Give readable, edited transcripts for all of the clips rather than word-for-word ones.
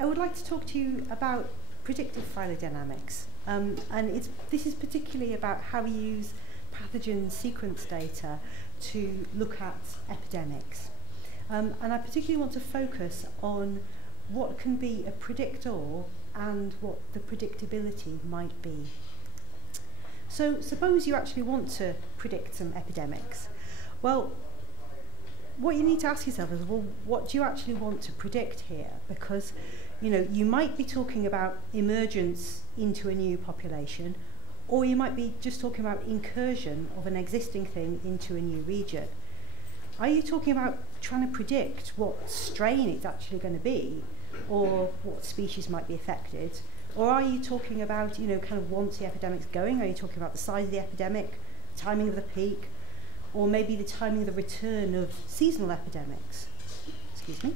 I would like to talk to you about predictive phylogenomics, and this is particularly about how we use pathogen sequence data to look at epidemics. And I particularly want to focus on what can be a predictor and what the predictability might be. So suppose you actually want to predict some epidemics. Well, what you need to ask yourself is, well, what do you actually want to predict here? Because, you know, you might be talking about emergence into a new population, or you might be just talking about incursion of an existing thing into a new region. Are you talking about trying to predict what strain it's actually going to be, or what species might be affected? Or are you talking about, you know, kind of once the epidemic's going, are you talking about the size of the epidemic, timing of the peak, or maybe the timing of the return of seasonal epidemics? Excuse me.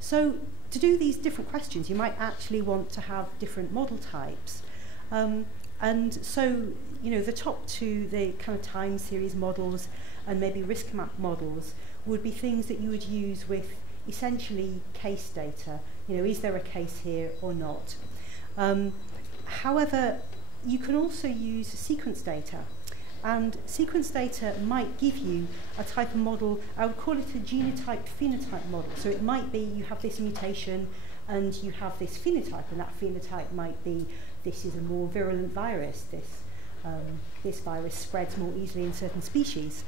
So to do these different questions, you might actually want to have different model types. And so, you know, the top two, the kind of time series models and maybe risk map models would be things that you would use with essentially case data. You know, is there a case here or not? However, you can also use sequence data. And sequence data might give you a type of model, I would call it a genotype-phenotype model. So it might be you have this mutation and you have this phenotype, and that phenotype might be this is a more virulent virus, this virus spreads more easily in certain species.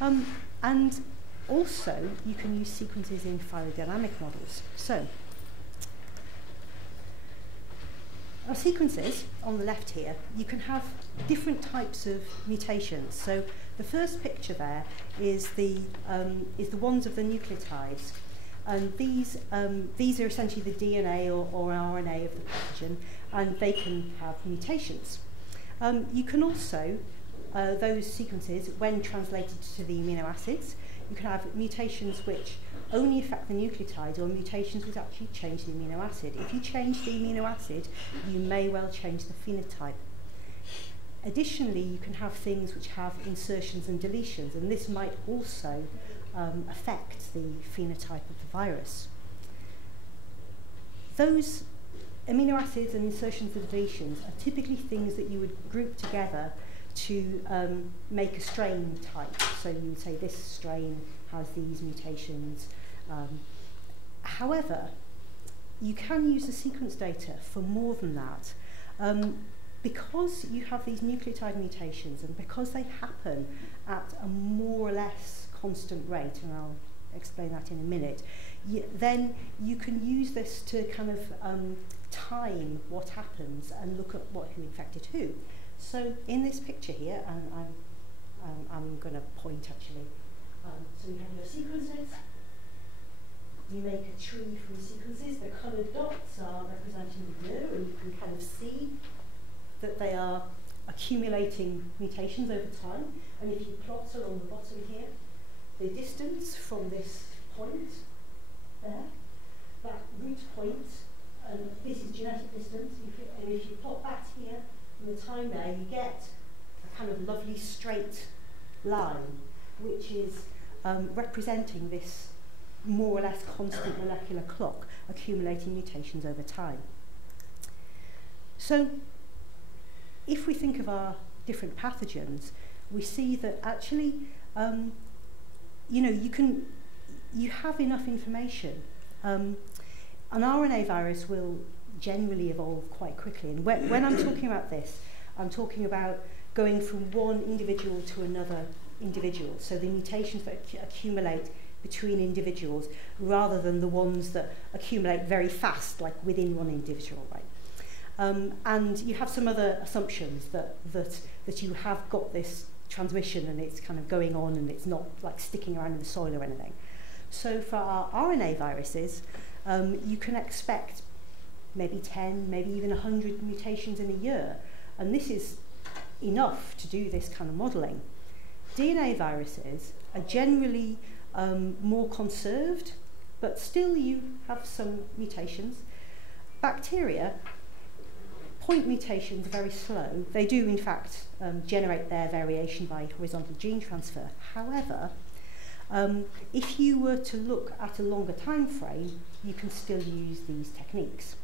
And also, you can use sequences in phylogenomic models. So, our sequences, on the left here, you can have different types of mutations. So the first picture there is the ones of the nucleotides. And these are essentially the DNA or RNA of the pathogen, and they can have mutations. You can also, those sequences, when translated to the amino acids, you can have mutations which only affect the nucleotides, or mutations which actually change the amino acid. If you change the amino acid, you may well change the phenotype. Additionally, you can have things which have insertions and deletions, and this might also affect the phenotype of the virus. Those amino acids and insertions and deletions are typically things that you would group together to make a strain type. So you would say this strain has these mutations. However, you can use the sequence data for more than that. Because you have these nucleotide mutations, and because they happen at a more or less constant rate, and I'll explain that in a minute, then you can use this to kind of time what happens and look at who infected who. So in this picture here, and I'm going to point actually. So we have your sequences. You make a tree from sequences. The coloured dots are representing the year, and you can kind of see that they are accumulating mutations over time. And if you plot along the bottom here, the distance from this point there, that root point, and this is genetic distance, and if you plot that here, in the time there, you get a kind of lovely straight line, which is representing this more or less constant molecular clock accumulating mutations over time. So, if we think of our different pathogens, we see that actually, you know, you have enough information. An RNA virus will generally evolve quite quickly. And when I'm talking about this, I'm talking about going from one individual to another individual. So the mutations that accumulate between individuals, rather than the ones that accumulate very fast, like within one individual, right? And you have some other assumptions that you have got this transmission and it's kind of going on and it's not like sticking around in the soil or anything. So for our RNA viruses, you can expect maybe 10, maybe even 100 mutations in a year. And this is enough to do this kind of modelling. DNA viruses are generally more conserved, but still you have some mutations. Bacteria, point mutations are very slow. They do, in fact, generate their variation by horizontal gene transfer. However, If you were to look at a longer time frame, you can still use these techniques.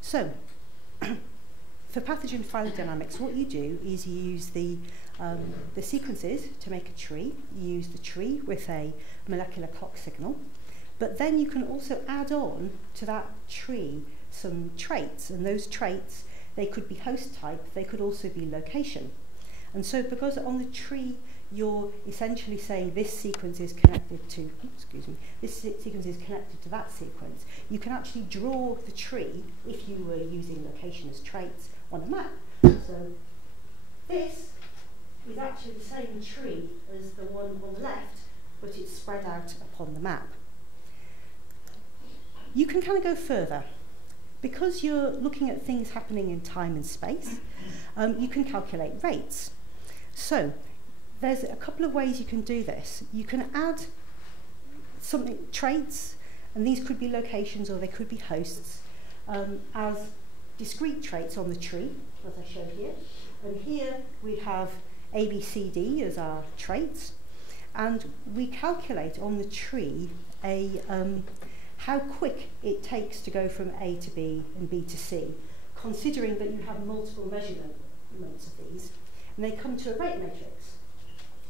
So, for pathogen phylogenomics, what you do is you use the sequences to make a tree. You use the tree with a molecular clock signal, but then you can also add on to that tree some traits, and those traits, they could be host type, they could also be location. And so because on the tree you're essentially saying this sequence is connected to, this sequence is connected to that sequence, you can actually draw the tree, if you were using location as traits, on a map. So this is actually the same tree as the one on the left, but it's spread out upon the map. You can kind of go further. Because you're looking at things happening in time and space, you can calculate rates. So there's a couple of ways you can do this. You can add traits, and these could be locations or they could be hosts, as discrete traits on the tree, as I showed here. And here we have A, B, C, D as our traits, and we calculate on the tree how quick it takes to go from A to B and B to C, considering that you have multiple measurements of these. And they come to a rate matrix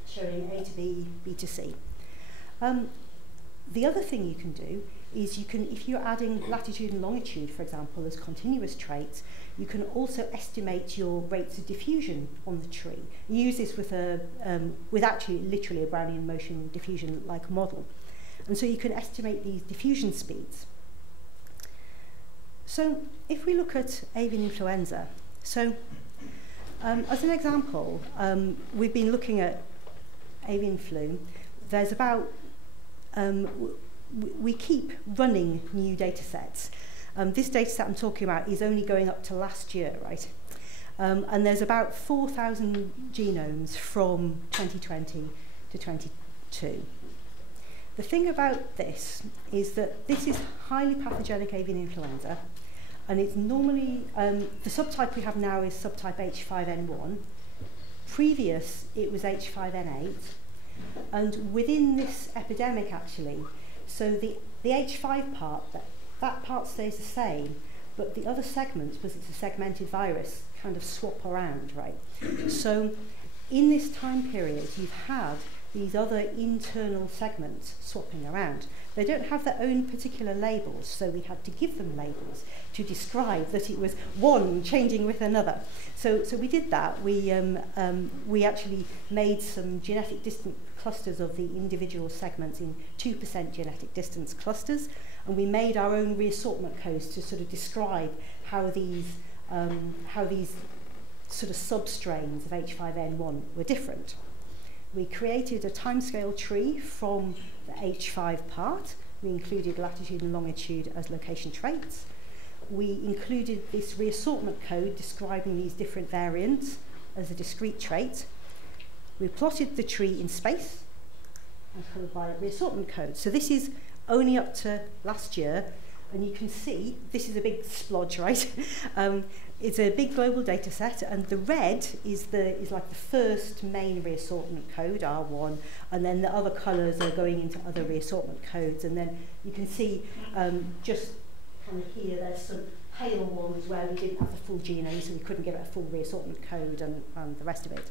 showing A to B, B to C. The other thing you can do is if you're adding latitude and longitude, for example, as continuous traits, you can also estimate your rates of diffusion on the tree. You use this with actually literally a Brownian motion diffusion-like model. And so you can estimate these diffusion speeds. So if we look at avian influenza, so as an example, we've been looking at avian flu. There's about, we keep running new data sets. This data set I'm talking about is only going up to last year, right? And there's about 4,000 genomes from 2020 to 22. The thing about this is that this is highly pathogenic avian influenza, and it's normally, the subtype we have now is subtype H5N1. Previous, it was H5N8. And within this epidemic, actually, so the H5 part, that part stays the same, but the other segments, because it's a segmented virus, kind of swap around, right? So in this time period, you've had these other internal segments swapping around. They don't have their own particular labels, so we had to give them labels to describe that it was one changing with another. So we did that. We actually made some genetic distance clusters of the individual segments in 2% genetic distance clusters, and we made our own reassortment codes to sort of describe how these sort of substrains of H5N1 were different. We created a timescale tree from the H5 part. We included latitude and longitude as location traits. We included this reassortment code describing these different variants as a discrete trait. We plotted the tree in space and colored by a reassortment code. So this is only up to last year, and you can see this is a big splodge, right? It's a big global data set, and the red is like the first main reassortment code, R1, and then the other colours are going into other reassortment codes, and then you can see just kind of here there's some pale ones where we didn't have the full genome, so we couldn't give it a full reassortment code and the rest of it.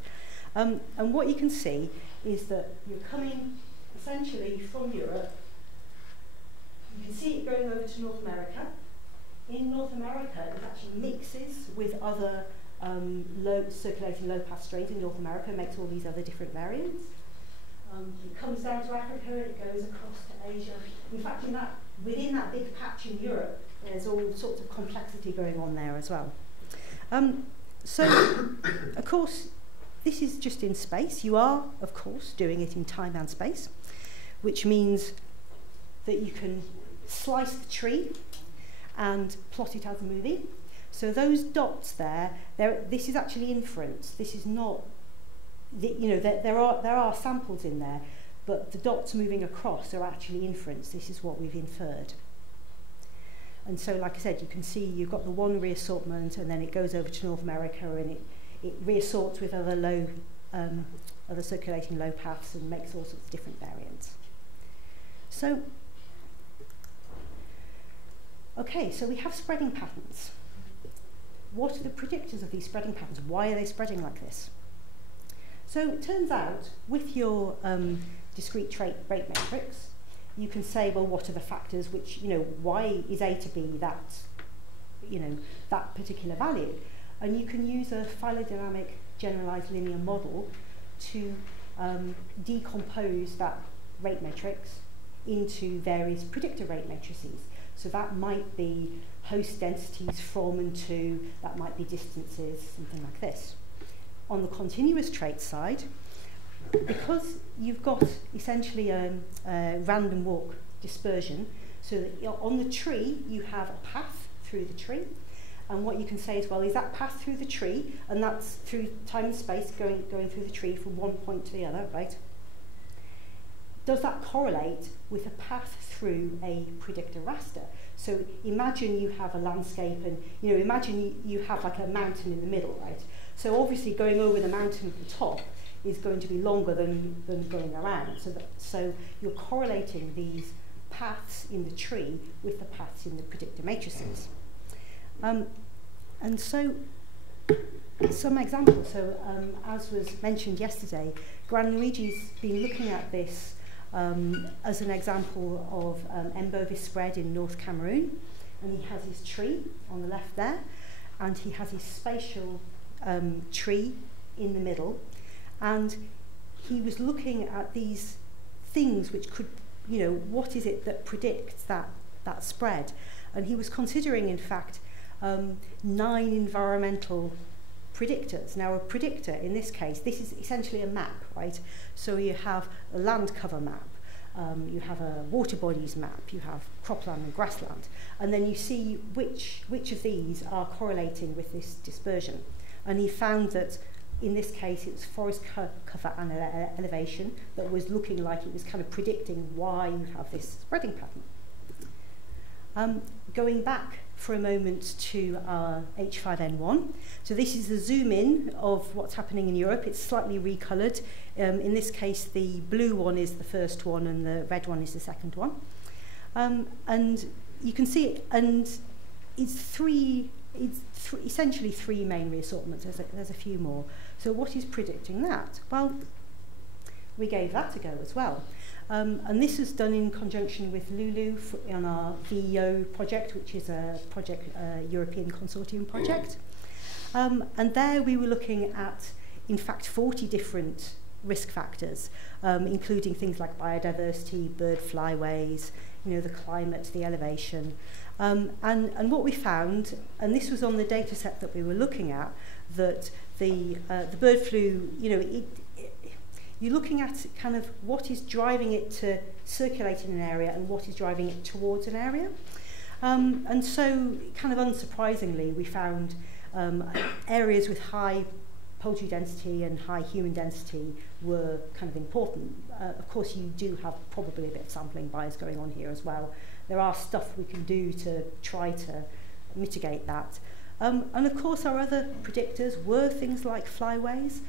And what you can see is that you're coming essentially from Europe. You can see it going over to North America. In North America, it actually mixes with other circulating low-pass strains in North America, makes all these other different variants. It comes down to Africa, it goes across to Asia. In fact, within that big patch in Europe, there's all sorts of complexity going on there as well. So, of course, this is just in space. You are, of course, doing it in time and space, which means that you can slice the tree and plot it as a movie. So those dots there, this is actually inference. This is not, there are samples in there, but the dots moving across are actually inference. This is what we've inferred. And so, like I said, you can see you've got the one reassortment, and then it goes over to North America, and it reassorts with other low other circulating low paths and makes all sorts of different variants. So, okay, so we have spreading patterns. What are the predictors of these spreading patterns? Why are they spreading like this? So it turns out, with your discrete trait rate matrix, you can say, well, what are the factors which, why is A to B that, that particular value? And you can use a phylogenetic generalized linear model to decompose that rate matrix into various predictor rate matrices. So that might be host densities from and to, that might be distances, something like this. On the continuous trait side, because you've got essentially a random walk dispersion, so that on the tree you have a path through the tree, and what you can say is, well, is that path through the tree, and that's through time and space going through the tree from one point to the other, right? Does that correlate with a path through a predictor raster? So imagine you have a landscape, and imagine you have like a mountain in the middle, right? So obviously going over the mountain at the top is going to be longer than going around. So you're correlating these paths in the tree with the paths in the predictor matrices. And so some examples. So as was mentioned yesterday, Gran Luigi's been looking at this as an example of M-bovis spread in North Cameroon, and he has his tree on the left there, and he has his spatial tree in the middle, and he was looking at these things which could, what is it that predicts that spread, and he was considering, in fact, 9 environmental predictors. Now, a predictor, in this case, this is essentially a map, right? So you have a land cover map, you have a water bodies map, you have cropland and grassland, and then you see which of these are correlating with this dispersion. And he found that, in this case, it was forest cover and elevation that was looking like it was kind of predicting why you have this spreading pattern. Going back for a moment to our H5N1. So this is a zoom in of what's happening in Europe. It's slightly recoloured. In this case, the blue one is the first one and the red one is the second one. And you can see it, and it's essentially 3 main reassortments. There's a few more. So what is predicting that? Well, we gave that a go as well. And this is done in conjunction with Lulu on our VEO project, which is a European consortium project. And there we were looking at, in fact, 40 different risk factors, including things like biodiversity, bird flyways, the climate, the elevation. And what we found, and this was on the data set that we were looking at, that the bird flu, you're looking at kind of what is driving it to circulate in an area and what is driving it towards an area. And so, kind of unsurprisingly, we found areas with high poultry density and high human density were kind of important. Of course, you do have probably a bit of sampling bias going on here as well. There are stuff we can do to try to mitigate that. And of course, our other predictors were things like flyways,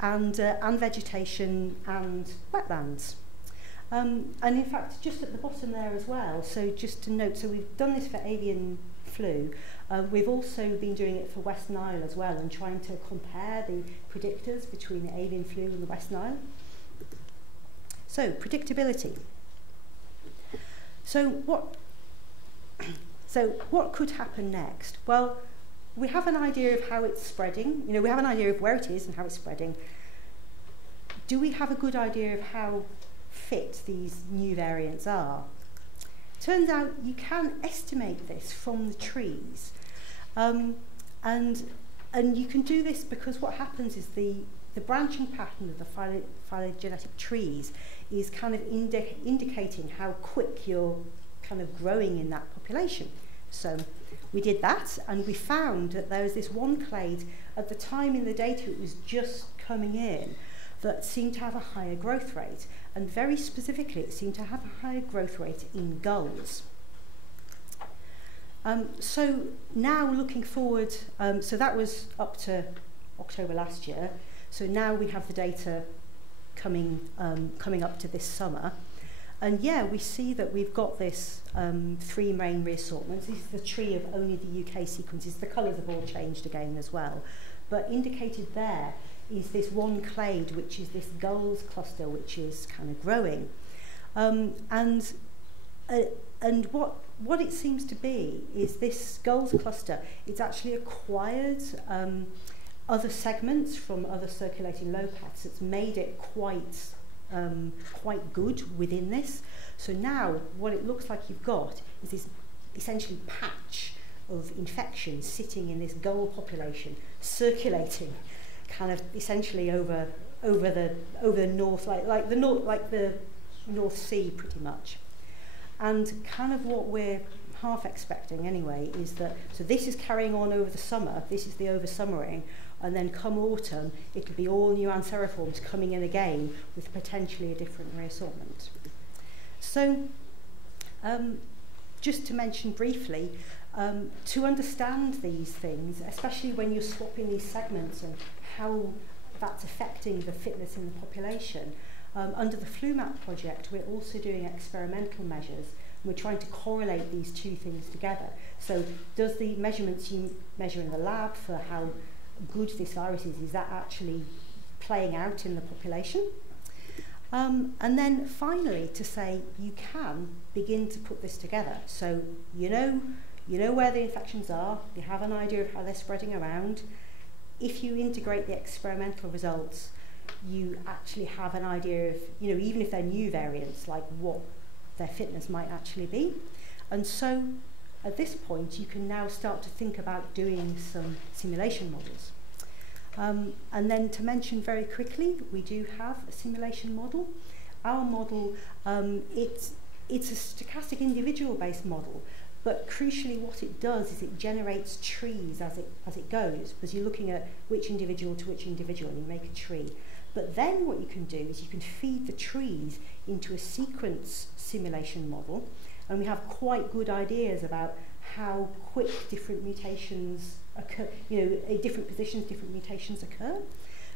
and vegetation and wetlands. And in fact, just at the bottom there as well, so just to note, so we've done this for avian flu, we've also been doing it for West Nile as well, and trying to compare the predictors between the avian flu and the West Nile. So, predictability. So what could happen next? Well, we have an idea of how it's spreading. We have an idea of where it is and how it's spreading. Do we have a good idea of how fit these new variants are? Turns out you can estimate this from the trees. And you can do this because what happens is the branching pattern of the phylogenetic trees is kind of indicating how quick you're kind of growing in that population. So we did that, and we found that there was this one clade at the time in the data it was just coming in that seemed to have a higher growth rate, and very specifically it seemed to have a higher growth rate in gulls. So now looking forward, so that was up to October last year. So now we have the data coming up to this summer. And yeah, we see that we've got this 3 main reassortments. This is the tree of only the UK sequences. The colours have all changed again as well. But indicated there is this one clade, which is this gulls cluster, which is kind of growing. And what it seems to be is this gulls cluster, it's actually acquired other segments from other circulating low paths. It's made it quite good within this. So now what it looks like you've got is this essentially patch of infection sitting in this gull population, circulating kind of essentially over the north, like the North Sea pretty much. And kind of what we're half expecting anyway is that, so this is carrying on over the summer, this is the oversummering, and then come autumn, it'll be all new antheriforms coming in again with potentially a different reassortment. So, just to mention briefly, to understand these things, especially when you're swapping these segments and how that's affecting the fitness in the population, under the FluMap project, we're also doing experimental measures. We're trying to correlate these two things together. So does the measurements you measure in the lab for how good this virus is that actually playing out in the population? And then finally to say you can begin to put this together. So you know where the infections are, you have an idea of how they're spreading around. If you integrate the experimental results, you actually have an idea of, even if they're new variants, like what their fitness might actually be. And so at this point, you can now start to think about doing some simulation models. And then to mention very quickly, we do have a simulation model. Our model, it's a stochastic individual-based model, but crucially what it does is it generates trees as it goes, because you're looking at which individual to which individual, and you make a tree. But then what you can do is you can feed the trees into a sequence simulation model, and we have quite good ideas about how quick different mutations occur, at different positions, different mutations occur.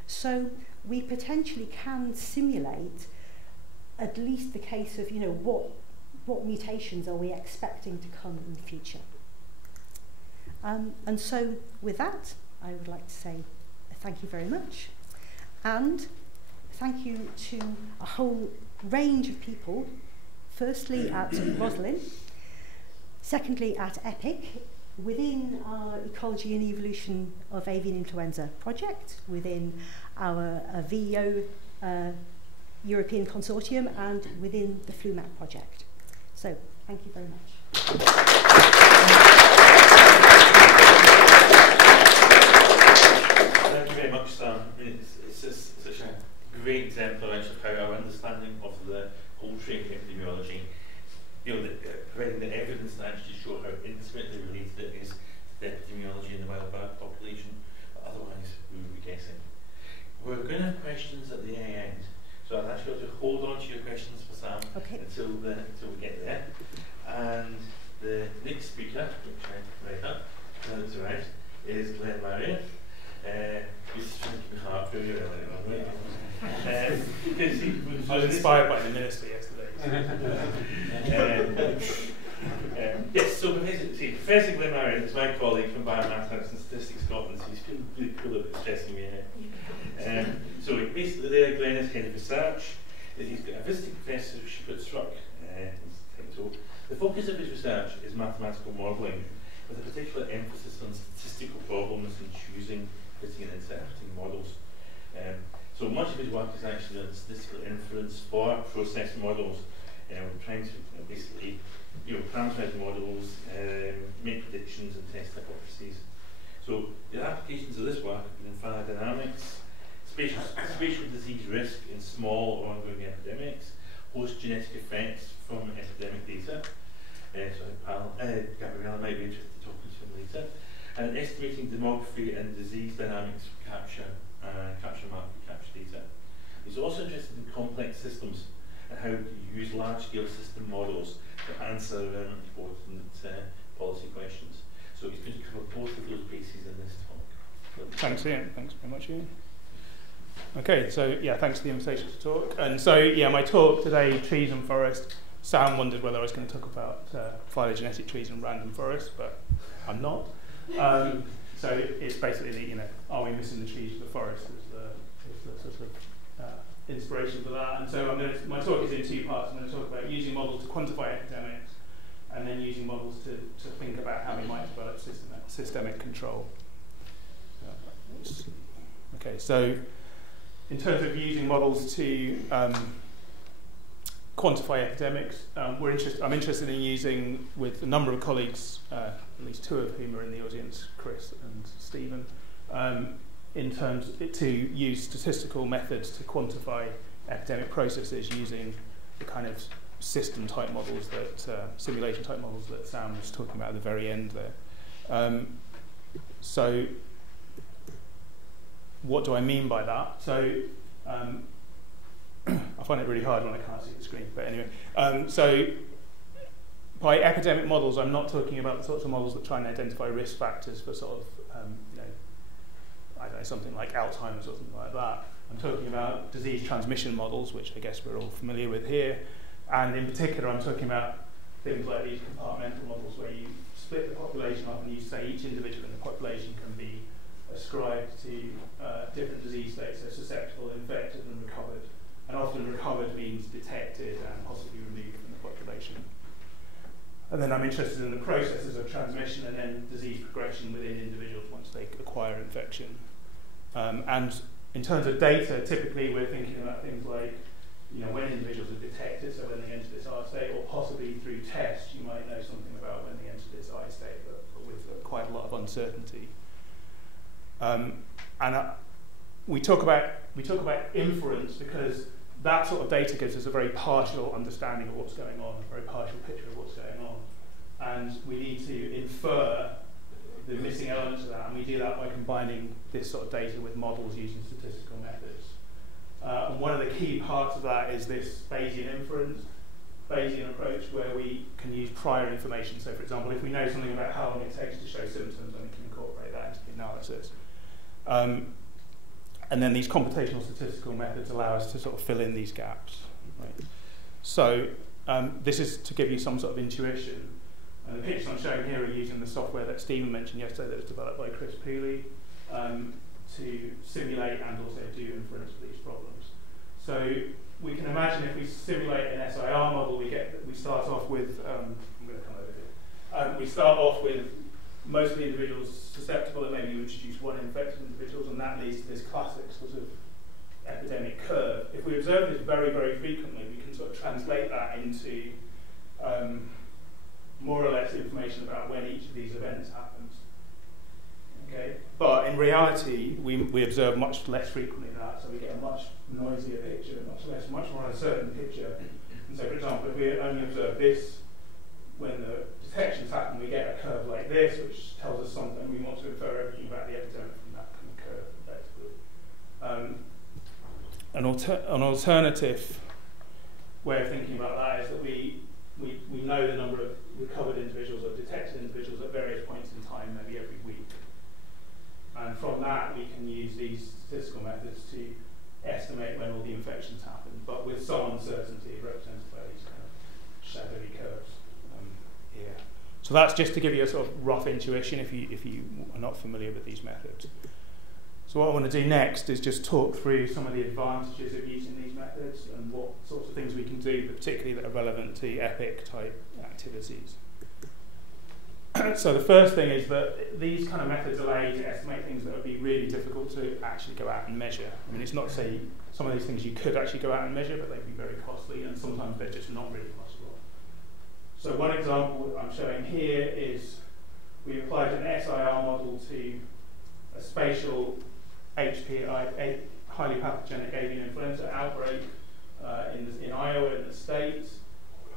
So we potentially can simulate at least the case of, what mutations are we expecting to come in the future. And so with that, I would like to say thank you very much. And thank you to a whole range of people, firstly at Roslin, secondly at EPIC, within our Ecology and Evolution of Avian Influenza project, within our VEO European Consortium, and within the FluMap project. So, thank you very much. Thank you very much, Sam. It's just such a great example of how our understanding of the poultry epidemiology, providing the evidence to actually show how intimately related it is to the epidemiology in the wild bird population. Otherwise, we would be guessing. We're going to have questions at the end, so I'll ask you to hold on to your questions for Sam until we get there. And the next speaker, which I write up, that's right, is Glenn Marion. He's trying to keep my heart really early on, right? I was inspired by the minister yesterday. Yes, so Professor Glenn Marion is my colleague from Biomathematics and Statistics Scotland, so he's feeling really cool about stressing me out. So basically there, Glenn is head of research. He's got a visiting professorship at Struck. The focus of his research is mathematical modelling, with a particular emphasis on statistical problems in choosing, fitting and interpreting models. So much of his work is actually on statistical inference for process models. We're trying to basically parameterize models, make predictions and test hypotheses. So the applications of this work have been in pharmacodynamics, spatial disease risk in small or ongoing epidemics, host genetic effects from epidemic data. Gabriella might be interested in talking to him later. And estimating demography and disease dynamics for capture market capture data. He's also interested in complex systems and how to use large-scale system models to answer important policy questions. So he's going to cover both of those bases in this talk. Thanks, Ian. Thanks very much, Ian. Okay, so yeah, thanks for the invitation to talk. And so yeah, my talk today, trees and forest. Sam wondered whether I was going to talk about phylogenetic trees and random forests, but I'm not. So it's basically, are we missing the trees for the forest is the sort of inspiration for that. And so my talk is in 2 parts. I'm going to talk about using models to quantify epidemics, and then using models to think about how we might develop systemic control. Okay, so in terms of using models to quantify epidemics, I'm interested in using, with a number of colleagues, at least 2 of whom are in the audience, Chris and Stephen, in terms to use statistical methods to quantify epidemic processes using the kind of system type models simulation type models that Sam was talking about at the very end there. So what do I mean by that? So I find it really hard when I can't see the screen, but anyway. So by epidemic models, I'm not talking about the sorts of models that try and identify risk factors for sort of, I don't know, something like Alzheimer's or something like that. I'm talking about disease transmission models, which I guess we're all familiar with here. And in particular, I'm talking about things like these compartmental models where you split the population up and you say each individual in the population can be ascribed to different disease states, so susceptible, infected, and recovered. And often recovered means detected and possibly removed from the population. And then I'm interested in the processes of transmission and then disease progression within individuals once they acquire infection. And in terms of data, typically we're thinking about things like, when individuals are detected, so when they enter this R state, or possibly through tests, you might know something about when they enter this I state, but with quite a lot of uncertainty. We talk about inference because that sort of data gives us a very partial understanding of what's going on, a very partial picture of what's going on. And we need to infer the missing elements of that, and we do that by combining this sort of data with models using statistical methods. And one of the key parts of that is this Bayesian approach, where we can use prior information. So, for example, if we know something about how long it takes to show symptoms, then we can incorporate that into the analysis. And then these computational statistical methods allow us to sort of fill in these gaps. Right? So this is to give you some sort of intuition. And the pictures I'm showing here are using the software that Stephen mentioned yesterday that was developed by Chris Pooley to simulate and also do inference for these problems. So we can imagine if we simulate an SIR model, we start off with, I'm going to come over here. We start off with most of the individuals susceptible, and maybe you introduce 1 infected individuals, and that leads to this classic sort of epidemic curve. If we observe this very, very frequently, we can sort of translate that into more or less information about when each of these events happens. Okay? But in reality, we observe much less frequently than that, so we get a much noisier picture, much more uncertain picture. And so, for example, if we only observe this when the detections happen, we get a curve like this, which tells us something. We want to infer everything about the epidemic from that kind of curve, effectively. An alternative way of thinking about that is that we know the number of recovered individuals or detected individuals at various points in time, maybe every week. And from that, we can use these statistical methods to estimate when all the infections happen, but with some uncertainty represented by these kind of shadowy curves. Here. So that's just to give you a sort of rough intuition if you are not familiar with these methods. So what I want to do next is just talk through some of the advantages of using these methods and what sorts of things we can do, particularly that are relevant to EPIC type activities. So the first thing is that these kind of methods allow you to estimate things that would be really difficult to actually go out and measure. I mean, it's not to say some of these things you could actually go out and measure, but they'd be very costly, and sometimes they're just not really possible. So one example I'm showing here is we applied an SIR model to a spatial HPI, highly pathogenic avian influenza outbreak in Iowa in the States.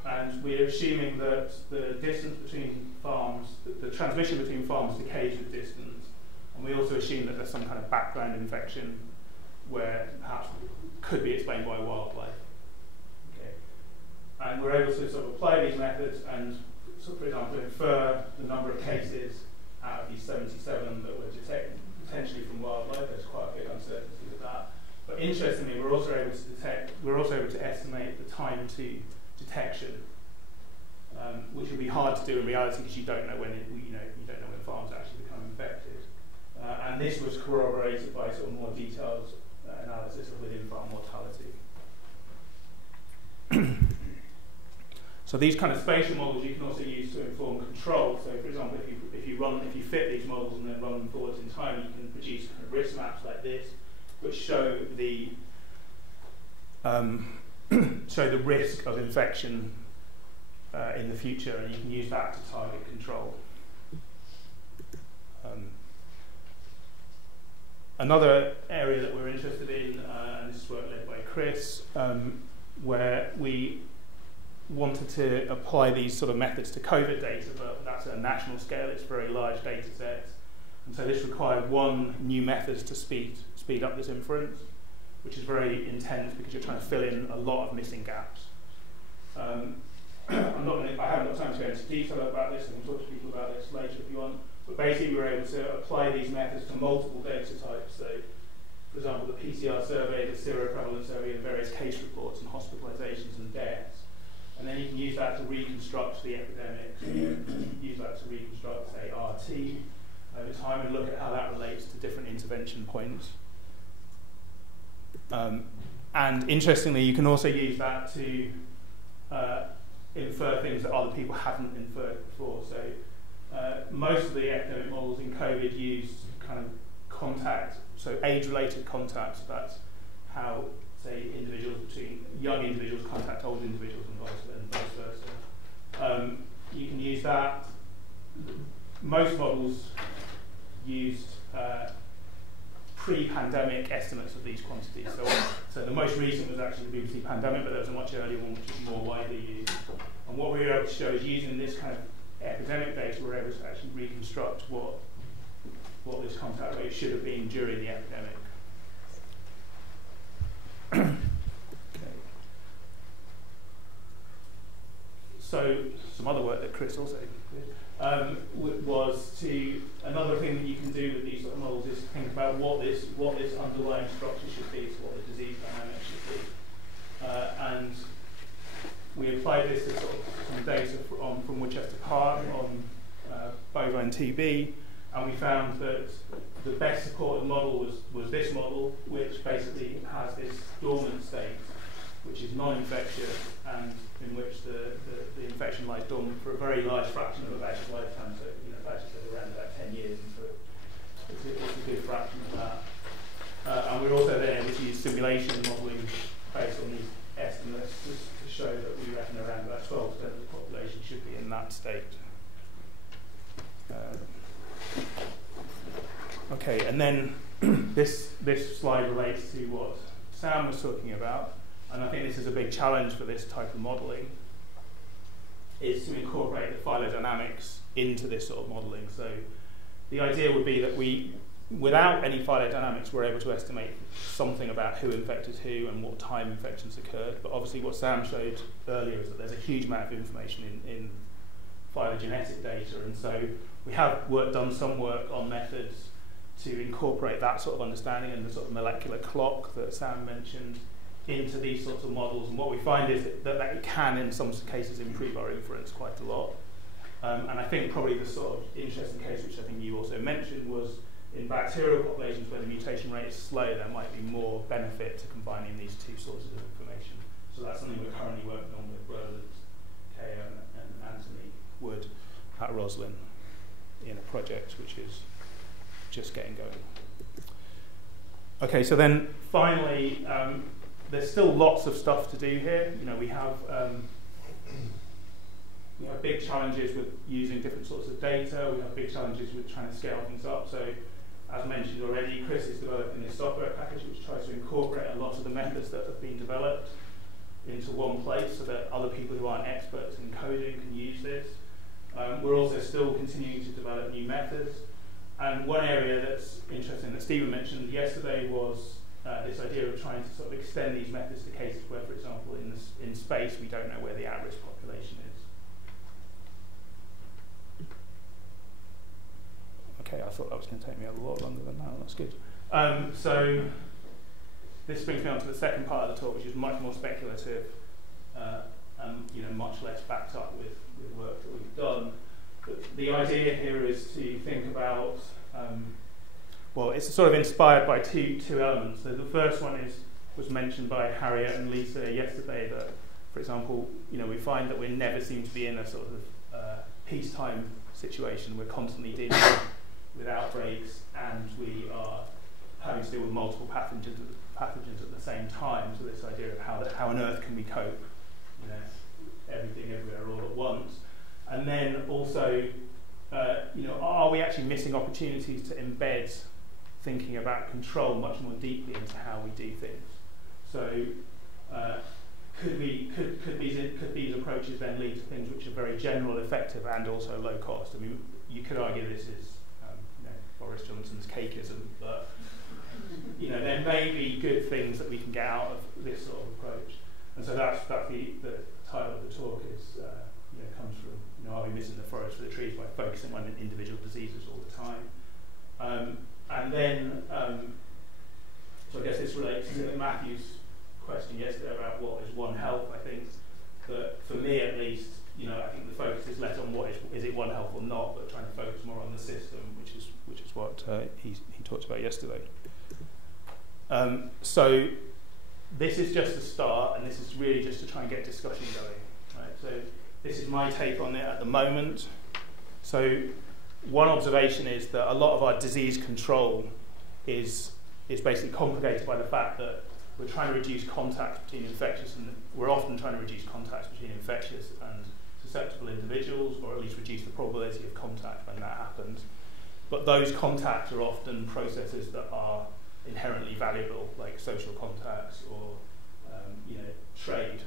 And we're assuming that the distance between farms, the transmission between farms decays with distance. And we also assume that there's some kind of background infection where perhaps could be explained by wildlife. Okay. And we're able to sort of apply these methods and, so for example, infer the number of cases out of these 77 that were detected potentially from wildlife. There's quite a big uncertainty with that. But interestingly, we're also able to estimate the time to detection, which would be hard to do in reality because you don't know when farms actually become infected. And this was corroborated by sort of more detailed analysis of within-farm mortality. So these kind of spatial models you can also use to inform control. So, for example, if you fit these models and then run them forwards in time, you can produce kind of risk maps like this, which show the risk of infection in the future, and you can use that to target control. Another area that we're interested in, and this is work led by Chris, where we wanted to apply these sort of methods to COVID data, but that's at a national scale, it's very large data sets. And so this required one new method to speed up this inference, which is very intense because you're trying to fill in a lot of missing gaps. I haven't got time to go into detail about this. I can talk to people about this later if you want. But basically, we were able to apply these methods to multiple data types. So, for example, the PCR survey, the seroprevalence survey, and various case reports and hospitalizations and deaths. And then you can use that to reconstruct the epidemic. So you can use that to reconstruct, say, RT over time and look at how that relates to different intervention points. And interestingly, you can also use that to infer things that other people haven't inferred before. So most of the epidemic models in COVID used kind of contact, so age-related contacts. That's how, say, young individuals contact old individuals and vice versa. You can use that. Most models used pre-pandemic estimates of these quantities. So the most recent was actually the BBC pandemic, but there was a much earlier one which is more widely used. And what we were able to show is using this kind of epidemic data, we're able to actually reconstruct what this contact rate should have been during the epidemic. Okay. So some other work that Chris also did was to, another thing that you can do with these sort of models is to think about what this underlying structure should be, so what the disease dynamics should be. And we applied this to sort of some data from Winchester Park on bovine TB, and we found that the best supported model was this model, which basically has this dormant state, which is non-infectious, and in which the infection lies dormant for a very large fraction of a badger's lifetime. So, badgers live around about 10 years, and so it's a good fraction of that. And we're also then able to use simulation modelling based on these estimates to show that we reckon around about 12% of the population should be in that state. Okay, and then this slide relates to what Sam was talking about, and I think this is a big challenge for this type of modelling, is to incorporate the phylogenetics into this sort of modelling. So the idea would be that without any phylogenetics, we're able to estimate something about who infected who and what time infections occurred. But obviously what Sam showed earlier is that there's a huge amount of information in phylogenetic data, and so we have done some work on methods to incorporate that sort of understanding and the sort of molecular clock that Sam mentioned into these sorts of models. And what we find is that it can, in some cases, improve our inference quite a lot. And I think probably the sort of interesting case, which I think you also mentioned, was in bacterial populations where the mutation rate is slow, there might be more benefit to combining these two sources of information. So that's something we're currently working on with Roland, Kay, and Anthony Wood at Roslin in a project which is just getting going. Okay, so then finally, there's still lots of stuff to do here. We have big challenges with using different sorts of data. We have big challenges with trying to scale things up. So, as mentioned already, Chris is developing this software package which tries to incorporate a lot of the methods that have been developed into one place so that other people who aren't experts in coding can use this. We're also still continuing to develop new methods. And one area that's interesting that Stephen mentioned yesterday was this idea of trying to sort of extend these methods to cases where, for example, in space we don't know where the at-risk population is. Okay, I thought that was going to take me a lot longer than that. That's good. So this brings me on to the second part of the talk, which is much more speculative and much less backed up with work that we've done. But the idea here is to think about, well, it's sort of inspired by two elements. So the first one was mentioned by Harriet and Lisa yesterday, that, for example, we find that we never seem to be in a sort of peacetime situation. We're constantly dealing with outbreaks, and we are having to deal with multiple pathogens at the same time. So this idea of how on earth can we cope, everything everywhere all at once. And then also, are we actually missing opportunities to embed thinking about control much more deeply into how we do things? So could these approaches then lead to things which are very general, effective, and also low cost? I mean, you could argue this is Boris Johnson's cakeism, but there may be good things that we can get out of this sort of approach. And so that's the title of the talk is comes from are we missing the forest for the trees by focusing on individual diseases all the time? And then so I guess this relates to Matthew's question yesterday about what is One Health. I think that for me at least, I think the focus is less on what is it One Health or not, but trying to focus more on the system, which is what he talked about yesterday. So this is just a start, and this is really just to try and get discussion going. Right? So this is my take on it at the moment. So one observation is that a lot of our disease control is basically complicated by the fact that we're trying to reduce contacts between infectious and we're often trying to reduce contacts between infectious and susceptible individuals, or at least reduce the probability of contact when that happens. But those contacts are often processes that are inherently valuable, like social contacts or trade.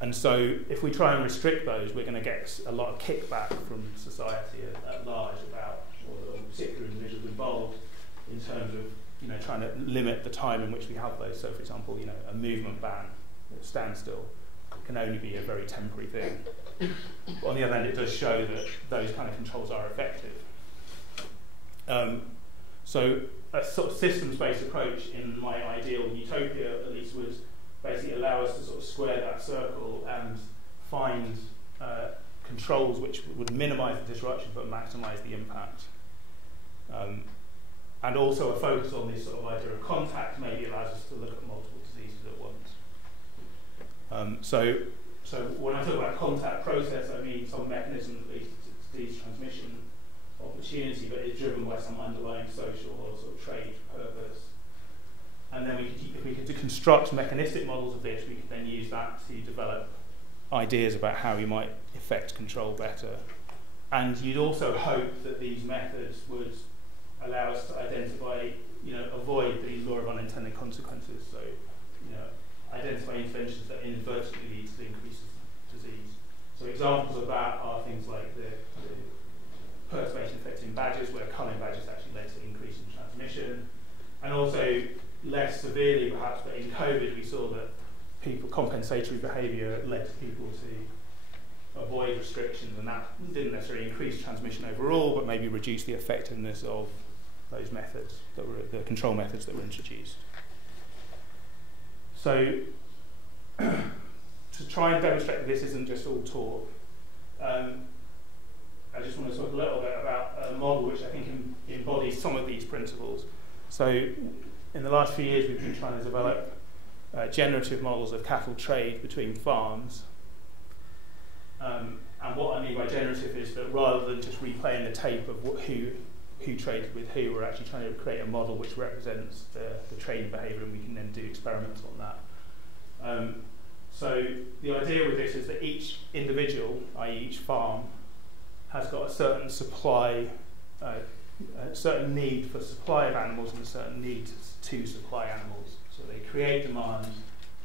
And so if we try and restrict those, we're going to get a lot of kickback from society at large about, or particular individuals involved, in terms of trying to limit the time in which we have those. So for example, a movement ban, a standstill, can only be a very temporary thing. But on the other hand, it does show that those kind of controls are effective. So a sort of systems-based approach in my ideal utopia, at least, would basically allow us to sort of square that circle and find controls which would minimise the disruption but maximise the impact. And also a focus on this sort of idea of contact maybe allows us to look at multiple diseases at once. So when I talk about contact process, I mean some mechanism that leads to disease transmission opportunity, but is driven by some underlying social or sort of trade purpose. And then if we could construct mechanistic models of this, we could then use that to develop ideas about how we might effect control better. And you'd also hope that these methods would allow us to identify, avoid these law of unintended consequences. So, identify interventions that inadvertently lead to the increase of disease. So examples of that are things like the perturbation affecting badgers, where culling badgers actually led to increase in transmission, and also less severely perhaps, but in COVID we saw that compensatory behaviour led to people to avoid restrictions, and that didn't necessarily increase transmission overall, but maybe reduce the effectiveness of those methods, the control methods that were introduced. So to try and demonstrate that this isn't just all talk, I just want to talk a little bit about a model which I think embodies some of these principles. So in the last few years we've been trying to develop generative models of cattle trade between farms. And what I mean by generative is that rather than just replaying the tape of who traded with who, we're actually trying to create a model which represents the trading behaviour, and we can then do experiments on that. So the idea with this is that each individual, i.e. each farm, has got a certain supply, a certain need for supply of animals and a certain need to supply animals. So they create demand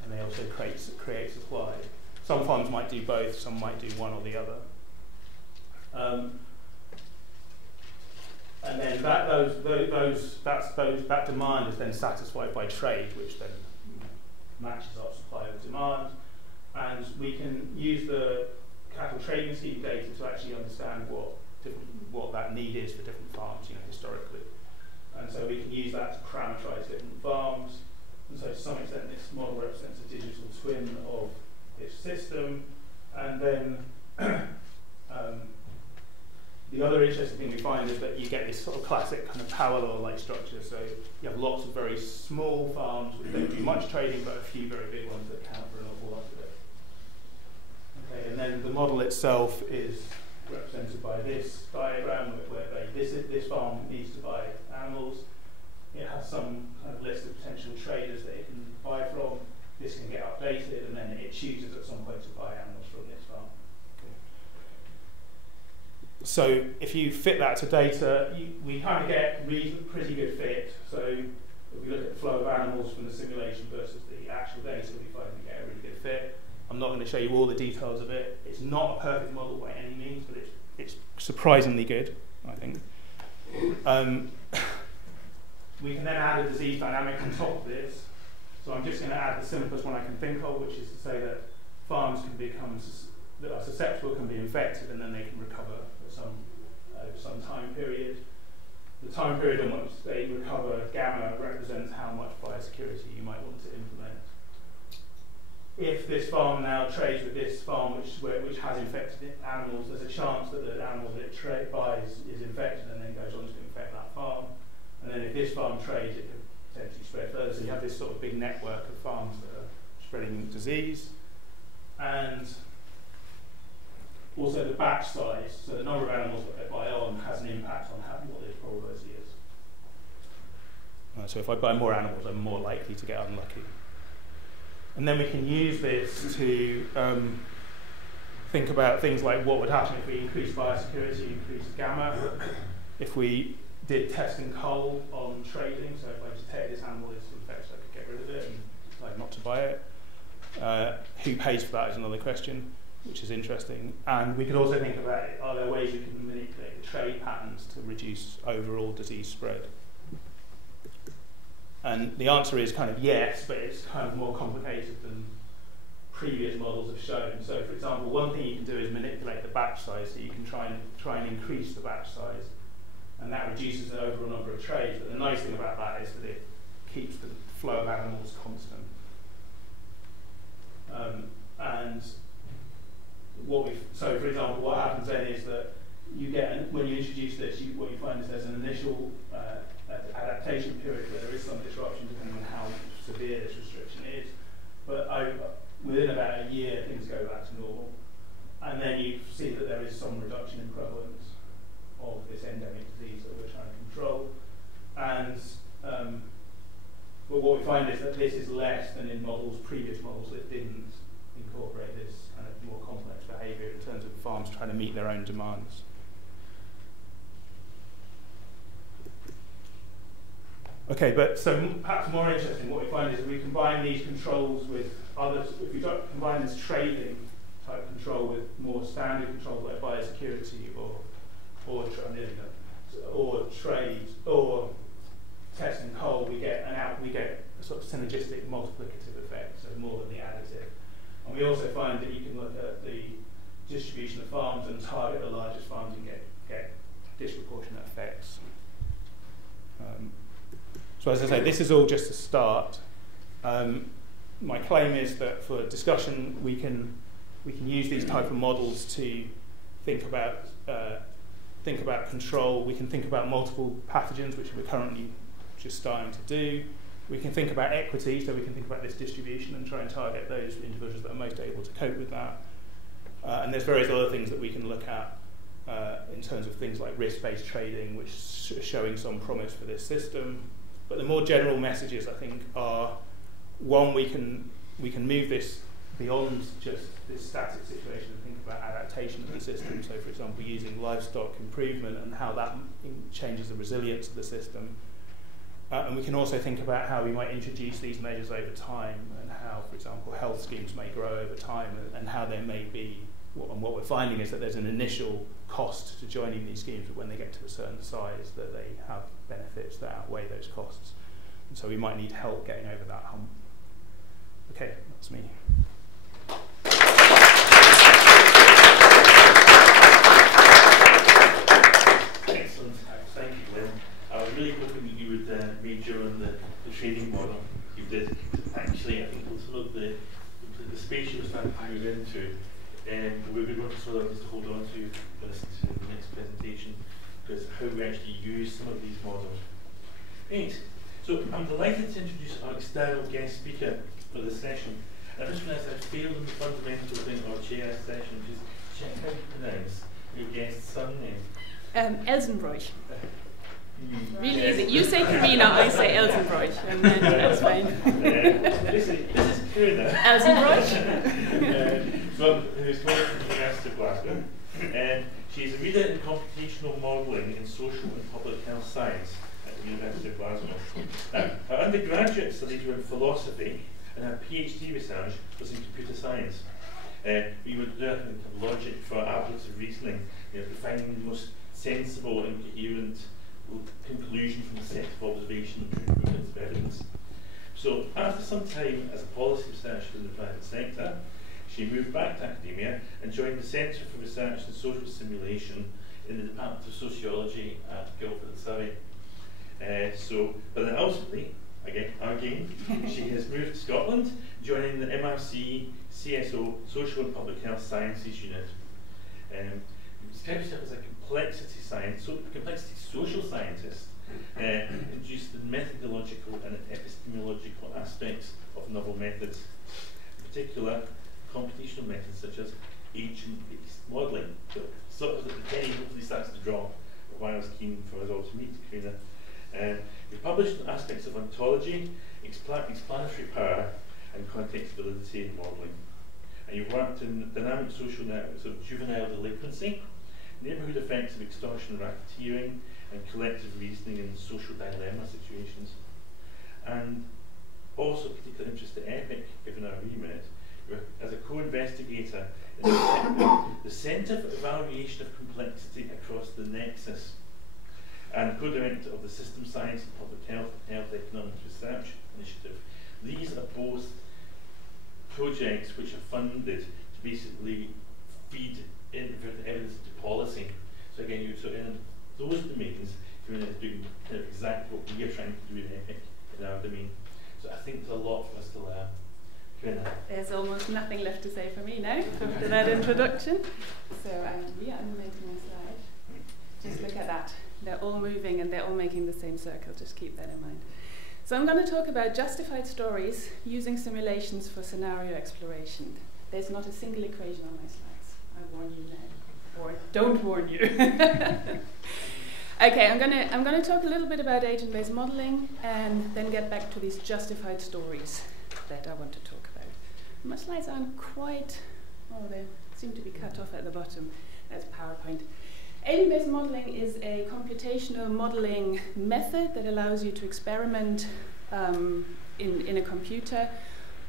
and they also create supply. Some farms might do both, some might do one or the other. And then that demand is then satisfied by trade, which then matches up supply with demand. And we can use the cattle trading scheme data to actually understand what that need is for different farms, historically. And so we can use that to parameterize different farms. And so to some extent this model represents a digital twin of this system. And then the other interesting thing we find is that you get this sort of classic kind of power law-like structure. So you have lots of very small farms which don't do much trading, but a few very big ones that count for an awful lot of it. Okay, and then the model itself is represented by this diagram where this farm needs to buy animals. It has some kind of list of potential traders that it can buy from. This can get updated, and then it chooses at some point to buy animals from this farm. So if you fit that to data, we kind of get pretty good fit. So if we look at the flow of animals from the simulation versus the actual data, we find we get a really good fit. I'm not going to show you all the details of it. It's not a perfect model by any means, but it's surprisingly good, I think. We can then add a disease dynamic on top of this. So I'm just going to add the simplest one I can think of, which is to say that farms that are susceptible can be infected, and then they can recover over some time period. The time period on which they recover, gamma, represents how much biosecurity you might want to implement. If this farm now trades with this farm which has infected animals, there's a chance that the animal that it buys is infected and then goes on to infect that farm. And then if this farm trades, it could potentially spread further. So you have this sort of big network of farms that are spreading disease. And also the batch size, so the number of animals that they buy on has an impact on what the probability is. So if I buy more animals, I'm more likely to get unlucky. And then we can use this to think about things like what would happen if we increase biosecurity, increase gamma. If we did test and cull on trading, so if I detect this animal is infected, I could get rid of it and decide not to buy it. Who pays for that is another question, which is interesting. And we could also think about, are there ways we can manipulate the trade patterns to reduce overall disease spread? And the answer is kind of yes, but it's kind of more complicated than previous models have shown. So for example, one thing you can do is manipulate the batch size, so you can try and increase the batch size, and that reduces the overall number of trades. But the nice thing about that is that it keeps the flow of animals constant. So for example, what happens then is that you get, when you introduce this, what you find is there's an initial adaptation period where there is some disruption depending on how severe this restriction is. But within about a year, things go back to normal. And then you see that there is some reduction in prevalence of this endemic disease that we're trying to control. And but what we find is that this is less than in previous models that didn't incorporate this kind of more complex behaviour in terms of farms trying to meet their own demands. Okay, but so perhaps more interesting, what we find is that we combine these controls with others. If we combine this trading type control with more standard controls like biosecurity or trade or test and cull, we get a sort of synergistic multiplicative effect, so more than the additive. And we also find that you can look at the distribution of farms and target the largest farms and get disproportionate effects. So as I say, this is all just a start. My claim is that for discussion, we can use these type of models to think about control. We can think about multiple pathogens, which we're currently just starting to do. We can think about equity, so we can think about this distribution and try and target those individuals that are most able to cope with that. And there's various other things that we can look at in terms of things like risk-based trading, which is showing some promise for this system. But the more general messages, I think, are, one, we can move this beyond just this static situation and think about adaptation of the system. So, for example, using livestock improvement and how that changes the resilience of the system. And we can also think about how we might introduce these measures over time and how, for example, health schemes may grow over time and how there may be, and what we're finding is that there's an initial cost to joining these schemes, but when they get to a certain size that they have benefits that outweigh those costs. And so we might need help getting over that hump. Okay, that's me. Excellent. Thank you, Glenn. I was really hoping that you would read during the trading model. You did. how we actually use some of these models. Right, so I'm delighted to introduce our external guest speaker for this session. I just realised I failed in the fundamental thing of our chair session, just check how you pronounce your guest's surname. Elsenbroich. Really easy. You say Karina, I say Elsenbroich, and then that's fine. This is Karina. Elsenbroich. Who's going from the University of Glasgow. She's a reader in computational modelling in social and public health science at the University of Glasgow. Her undergraduate studies were in philosophy, and her PhD research was in computer science. We were doing logic for ablative reasoning, finding the most sensible and coherent conclusion from a set of observation and movements of evidence. So after some time as a policy researcher in the private sector, she moved back to academia and joined the Centre for Research in Social Simulation in the Department of Sociology at Guildford and Surrey. But then ultimately, again, she has moved to Scotland, joining the MRC CSO Social and Public Health Sciences Unit. Describes herself as a complexity social scientist, introduced the methodological and epistemological aspects of novel methods, in particular computational methods such as agent-based modelling. So sort of the penny hopefully starts to drop, why I was keen for us all to meet Karina. We published on aspects of ontology, explanatory power, and context validity in modelling. And you've worked in dynamic social networks of juvenile delinquency, neighbourhood effects of extortion and racketeering, and collective reasoning in social dilemma situations. And also particular interest to EPIC, given our remit, as a co-investigator in the Centre for Evaluation of Complexity Across the Nexus, and co-director of the System Science and Public Health and Health Economics Research Initiative. These are both projects which are funded to basically feed evidence to policy. So again, in those domains, Karina is doing kind of exactly what we are trying to do in EPIC in our domain. So I think there's a lot for us to learn. Karina. There's almost nothing left to say for me now after that introduction. So I'm animating my slide. Just look at that. They're all moving and they're all making the same circle. Just keep that in mind. So I'm going to talk about justified stories using simulations for scenario exploration. There's not a single equation on my slides. I warn you now. Or don't warn you. Okay, I'm going to talk a little bit about agent-based modeling and then get back to these justified stories that I want to talk about. My slides aren't quite, oh, they seem to be cut off at the bottom. That's PowerPoint. Agent-based modeling is a computational modeling method that allows you to experiment in a computer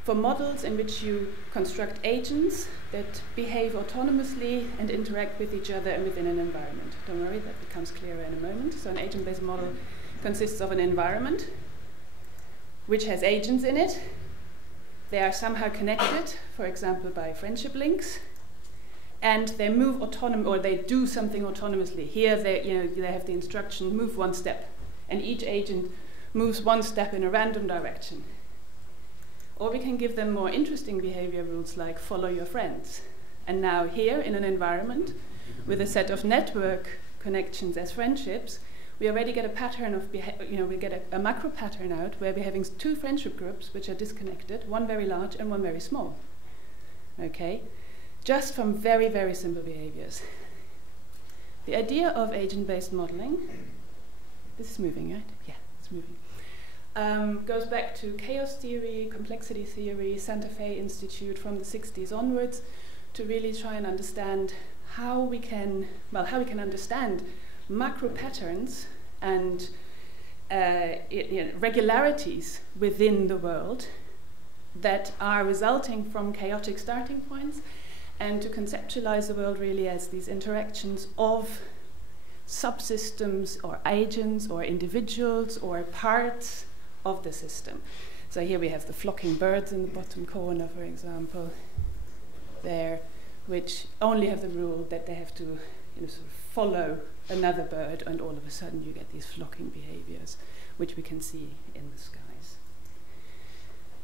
for models in which you construct agents that behave autonomously and interact with each other and within an environment. Don't worry, that becomes clearer in a moment. So an agent-based model consists of an environment which has agents in it. They are somehow connected, for example, by friendship links. And they move or they do something autonomously. Here they have the instruction, move one step. And each agent moves one step in a random direction. Or we can give them more interesting behavior rules like follow your friends. And now here in an environment with a set of network connections as friendships, we already get a pattern of we get a macro pattern out where we're having two friendship groups which are disconnected, one very large and one very small. Okay? Just from very, very simple behaviors. The idea of agent-based modeling, this is moving, right? Yeah, it's moving. Goes back to chaos theory, complexity theory, Santa Fe Institute from the 60s onwards to really try and understand how we can understand macro patterns and regularities within the world that are resulting from chaotic starting points, and to conceptualize the world really as these interactions of subsystems or agents or individuals or parts of the system. So here we have the flocking birds in the bottom corner, for example, there, which only have the rule that they have to sort of follow another bird, and all of a sudden you get these flocking behaviors, which we can see in the skies.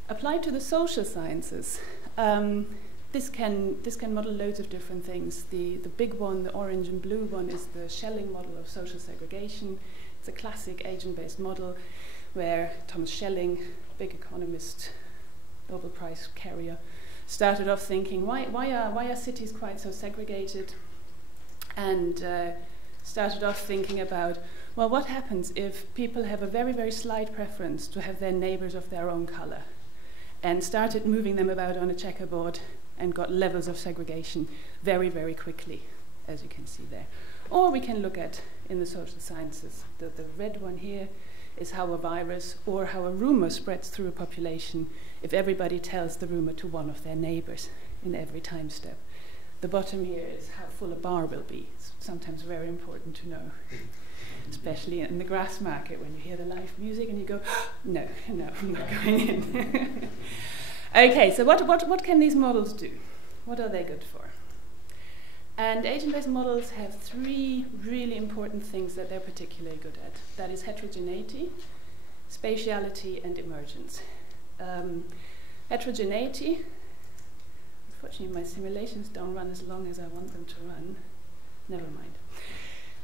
Applied to the social sciences, this can model loads of different things. The big one, the orange and blue one, is the Schelling model of social segregation. It's a classic agent-based model where Thomas Schelling, big economist, Nobel Prize carrier, started off thinking, why are cities quite so segregated? And started off thinking about, well, what happens if people have a very, very slight preference to have their neighbors of their own color? And started moving them about on a checkerboard and got levels of segregation very, very quickly, as you can see there. Or we can look at, in the social sciences, the red one here is how a virus or how a rumor spreads through a population if everybody tells the rumor to one of their neighbors in every time step. The bottom here is how full a bar will be. It's sometimes very important to know, especially in the grass market when you hear the live music and you go, no, I'm not going in. Okay, so what can these models do? What are they good for? And agent-based models have three really important things that they're particularly good at. That is heterogeneity, spatiality, and emergence. Heterogeneity, unfortunately my simulations don't run as long as I want them to run. Never mind.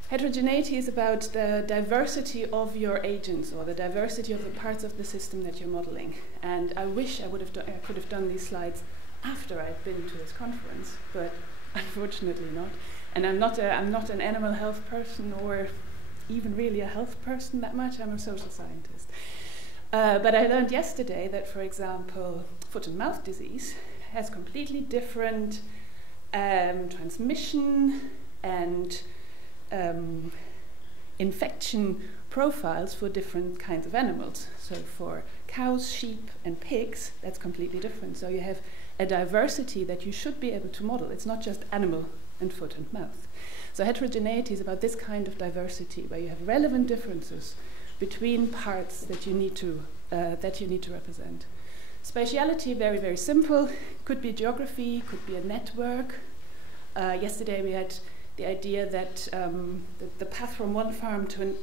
Heterogeneity is about the diversity of your agents or the diversity of the parts of the system that you're modeling. And I wish I could have done these slides after I'd been to this conference, but unfortunately not. And I'm not an animal health person or even really a health person that much. I'm a social scientist. But I learned yesterday that, for example, foot and mouth disease has completely different transmission and infection profiles for different kinds of animals. So for cows, sheep, and pigs, that's completely different. So you have a diversity that you should be able to model. It's not just animal and foot and mouth. So heterogeneity is about this kind of diversity where you have relevant differences between parts that you need to represent. Spatiality, very, very simple. Could be geography, could be a network. Yesterday we had the idea that the path from one farm to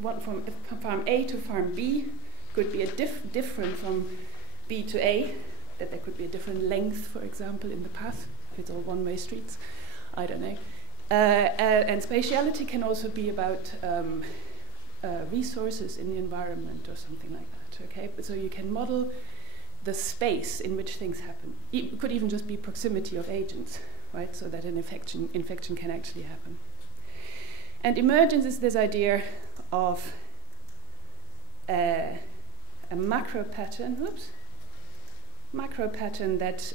from farm A to farm B could be different from B to A, that there could be a different length, for example, in the path, if it's all one-way streets. I don't know. And spatiality can also be about resources in the environment or something like that, okay? So you can model the space in which things happen. It could even just be proximity of agents, right? So that an infection can actually happen. And emergence is this idea of a macro pattern, that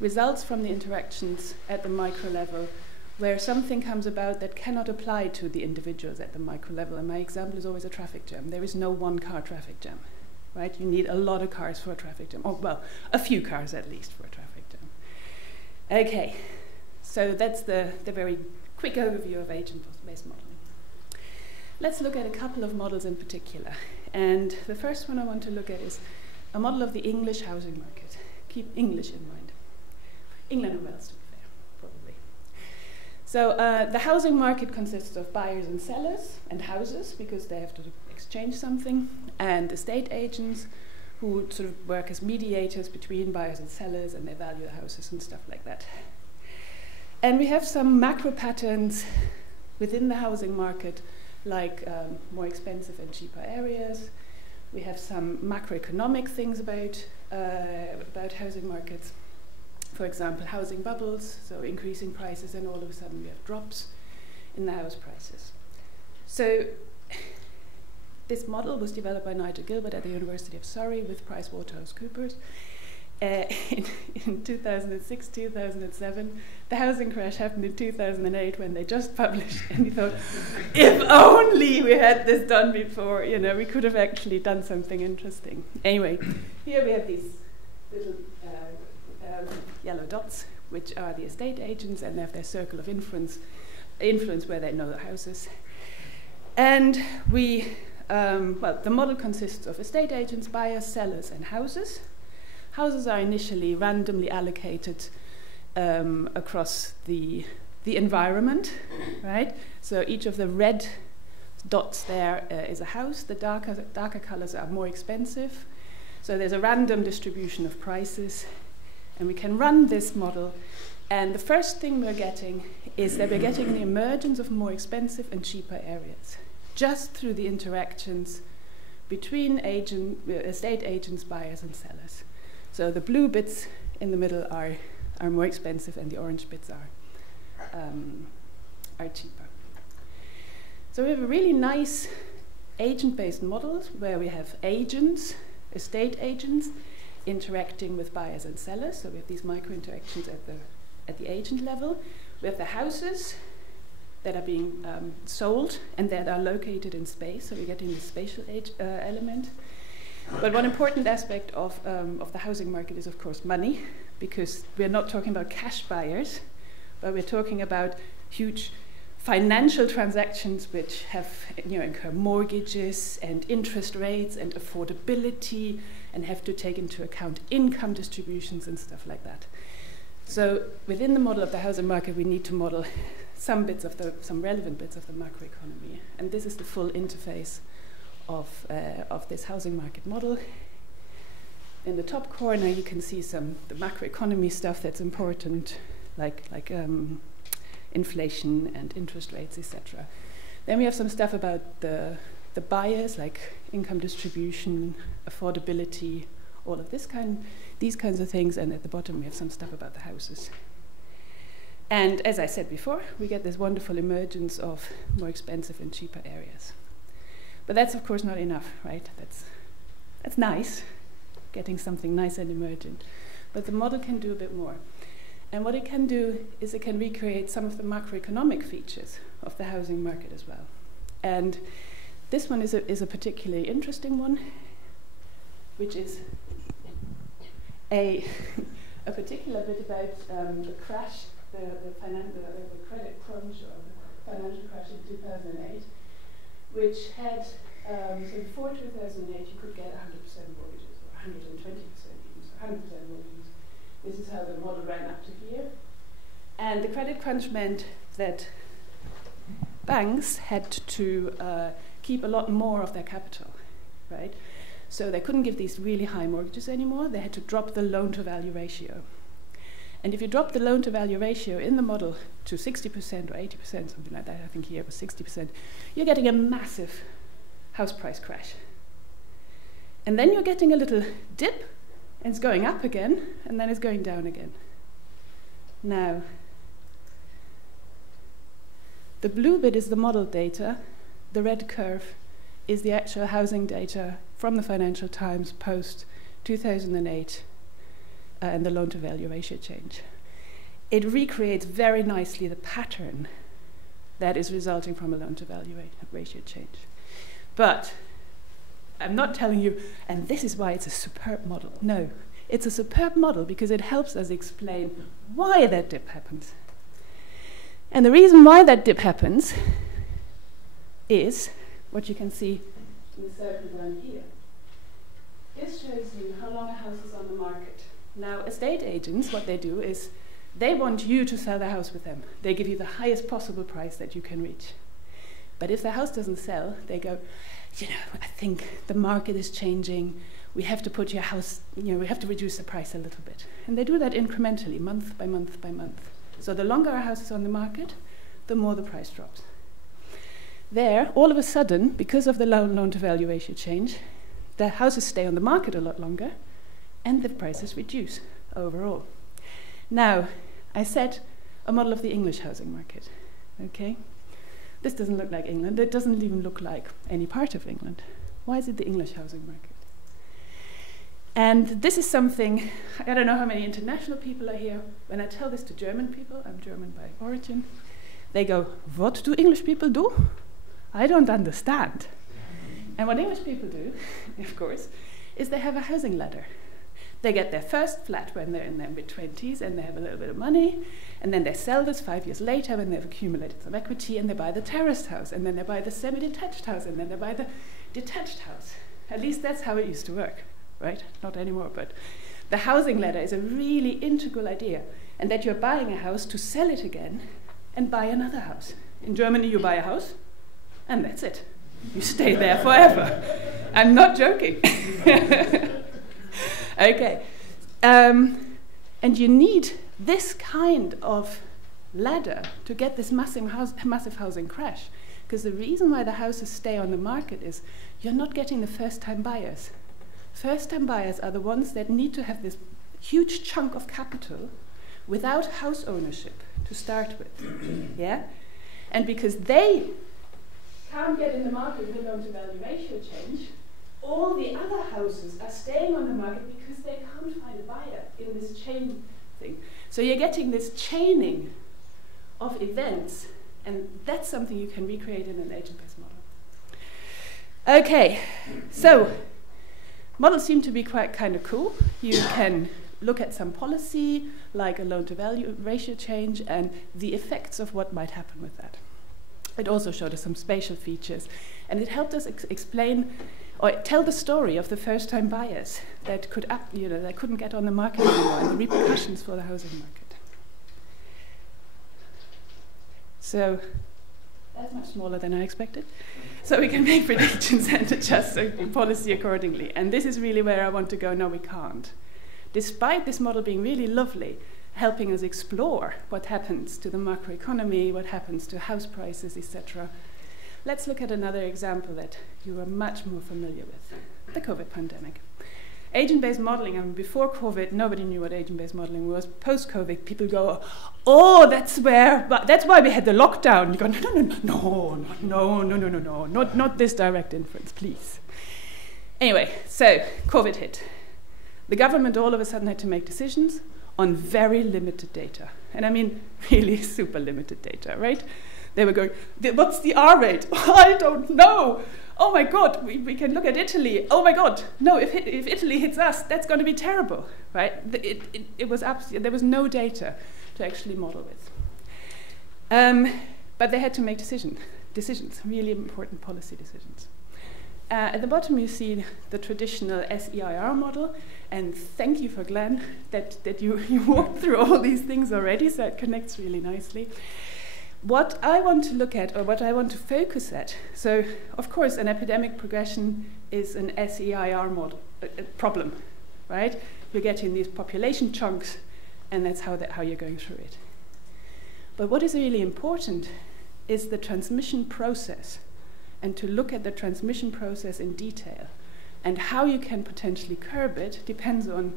results from the interactions at the micro level, where something comes about that cannot apply to the individuals at the micro level. And my example is always a traffic jam. There is no one-car traffic jam, right? You need a lot of cars for a traffic jam, or well, a few cars at least for a traffic jam. Okay, so that's the very quick overview of agent-based modeling. Let's look at a couple of models in particular. And the first one I want to look at is a model of the English housing market. Keep English in mind. England and Wales, to be fair, probably. So the housing market consists of buyers and sellers and houses, because they have to exchange something, and estate agents who sort of work as mediators between buyers and sellers, and they value the houses and stuff like that. And we have some macro patterns within the housing market, like more expensive and cheaper areas. We have some macroeconomic things about housing markets. For example, housing bubbles, so increasing prices, and all of a sudden we have drops in the house prices. So this model was developed by Nigel Gilbert at the University of Surrey with PricewaterhouseCoopers in 2006, 2007. The housing crash happened in 2008 when they just published, and we thought, if only we had this done before, you know, we could have actually done something interesting. Anyway, here we have these little yellow dots, which are the estate agents, and they have their circle of influence where they know the houses. And we, well, the model consists of estate agents, buyers, sellers, and houses. Houses are initially randomly allocated across the environment, right? So each of the red dots there is a house. The darker colors are more expensive. So there's a random distribution of prices. And we can run this model, and the first thing we're getting is that we're getting the emergence of more expensive and cheaper areas, just through the interactions between estate agents, buyers, and sellers. So the blue bits in the middle are more expensive, and the orange bits are cheaper. So we have a really nice agent-based model where we have agents, estate agents, interacting with buyers and sellers. So we have these micro-interactions at the agent level. We have the houses that are being sold and that are located in space. So we're getting the spatial element. But one important aspect of the housing market is, of course, money, because we're not talking about cash buyers, but we're talking about huge financial transactions which have, incur mortgages and interest rates and affordability and have to take into account income distributions and stuff like that. So within the model of the housing market, we need to model some relevant bits of the macroeconomy. And this is the full interface of this housing market model. In the top corner, you can see the macroeconomy stuff that's important, like inflation and interest rates, etc. Then we have some stuff about the buyers, like income distribution, affordability, all of these kinds of things. And at the bottom, we have some stuff about the houses. And as I said before, we get this wonderful emergence of more expensive and cheaper areas. But that's, of course, not enough, right? That's nice, getting something nice and emergent. But the model can do a bit more. And what it can do is it can recreate some of the macroeconomic features of the housing market as well. And this one is a particularly interesting one, which is a particular bit about the crash, the credit crunch or the financial crash in 2008, which had, so before 2008 you could get 100% mortgages, or 120% even, so 100% mortgages. This is how the model ran up to here. And the credit crunch meant that banks had to keep a lot more of their capital, right? So they couldn't give these really high mortgages anymore. They had to drop the loan-to-value ratio. And if you drop the loan-to-value ratio in the model to 60% or 80%, something like that, I think here it was 60%, you're getting a massive house price crash. And then you're getting a little dip, and it's going up again, and then it's going down again. Now, the blue bit is the model data. The red curve is the actual housing data from the Financial Times post-2008 and the loan-to-value ratio change. It recreates very nicely the pattern that is resulting from a loan-to-value ratio change. But I'm not telling you, and this is why it's a superb model. No, it's a superb model because it helps us explain why that dip happens. And the reason why that dip happens is what you can see in the circle down here. This shows you how long a house is on the market. Now, estate agents, what they do is they want you to sell the house with them. They give you the highest possible price that you can reach. But if the house doesn't sell, they go, I think the market is changing. We have to put your house, we have to reduce the price a little bit. And they do that incrementally, month by month by month. So the longer a house is on the market, the more the price drops. There, all of a sudden, because of the loan-to-value ratio change, the houses stay on the market a lot longer, and the prices reduce overall. Now, I said a model of the English housing market, okay? This doesn't look like England. It doesn't even look like any part of England. Why is it the English housing market? And this is something, I don't know how many international people are here. When I tell this to German people, I'm German by origin, they go, what do English people do? I don't understand. And what English people do, of course, is they have a housing ladder. They get their first flat when they're in their mid-20s and they have a little bit of money, and then they sell this 5 years later when they've accumulated some equity, and they buy the terraced house, and then they buy the semi-detached house, and then they buy the detached house. At least that's how it used to work, right? Not anymore, but the housing ladder is a really integral idea, and that you're buying a house to sell it again and buy another house. In Germany, you buy a house, and that's it. You stay there forever. I'm not joking. Okay. And you need this kind of ladder to get this massive housing crash. Because the reason why the houses stay on the market is you're not getting the first-time buyers. First-time buyers are the ones that need to have this huge chunk of capital without house ownership to start with. Yeah? And because they can't get in the market with loan-to-value ratio change, all the other houses are staying on the market because they can't find a buyer in this chain thing. So you're getting this chaining of events, and that's something you can recreate in an agent-based model. Okay, so models seem to be quite kind of cool. You can look at some policy, like a loan-to-value ratio change, and the effects of what might happen with that. It also showed us some spatial features, and it helped us explain or tell the story of the first-time buyers that that couldn't get on the market anymore, and the repercussions for the housing market. So that's much smaller than I expected. So we can make predictions and adjust the policy accordingly. And this is really where I want to go. No, we can't. Despite this model being really lovely, helping us explore what happens to the macroeconomy, what happens to house prices, etc. Let's look at another example that you are much more familiar with, the COVID pandemic. Agent-based modeling, I mean, before COVID, nobody knew what agent-based modeling was. Post-COVID, people go, oh, that's why we had the lockdown. You go, no, not this direct inference, please. Anyway, so COVID hit. The government all of a sudden had to make decisions on very limited data. And I mean, really super limited data, right? They were going, what's the R rate? I don't know. Oh my God, we can look at Italy. Oh my God, no, if Italy hits us, that's going to be terrible, right? It was absolutely, there was no data to actually model with. But they had to make decisions, really important policy decisions. At the bottom you see the traditional SEIR model, and thank you for Glenn that you walked through all these things already, so it connects really nicely. What I want to look at, or what I want to focus at, so of course an epidemic progression is an SEIR model problem, right? You're getting these population chunks, and that's how you're going through it. But what is really important is the transmission process, and to look at the transmission process in detail. And how you can potentially curb it depends on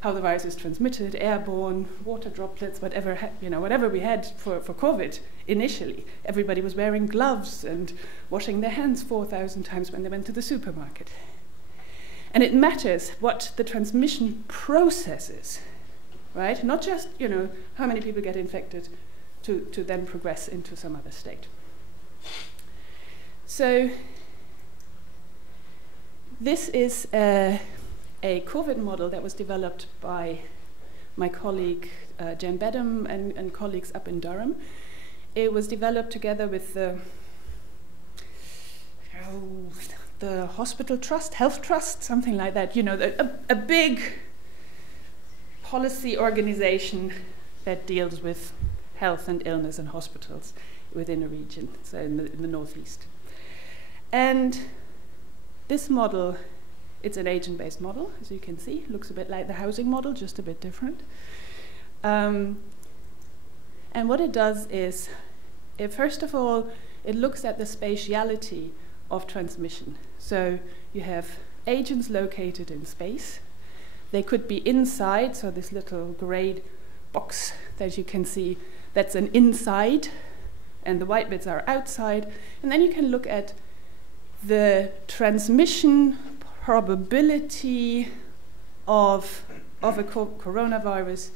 how the virus is transmitted, airborne, water droplets, whatever we had for COVID initially. Everybody was wearing gloves and washing their hands 4,000 times when they went to the supermarket. And it matters what the transmission process is, right? Not just, how many people get infected to then progress into some other state. So this is a COVID model that was developed by my colleague Jen Bedham and colleagues up in Durham. It was developed together with the hospital trust, health trust, something like that. A big policy organization that deals with health and illness and hospitals within a region, so in the Northeast. And this model, it's an agent-based model, as you can see. Looks a bit like the housing model, just a bit different. And what it does is, first of all, it looks at the spatiality of transmission. So you have agents located in space. They could be inside, so this little gray box that you can see, that's an inside, and the white bits are outside. And then you can look at the transmission probability of a coronavirus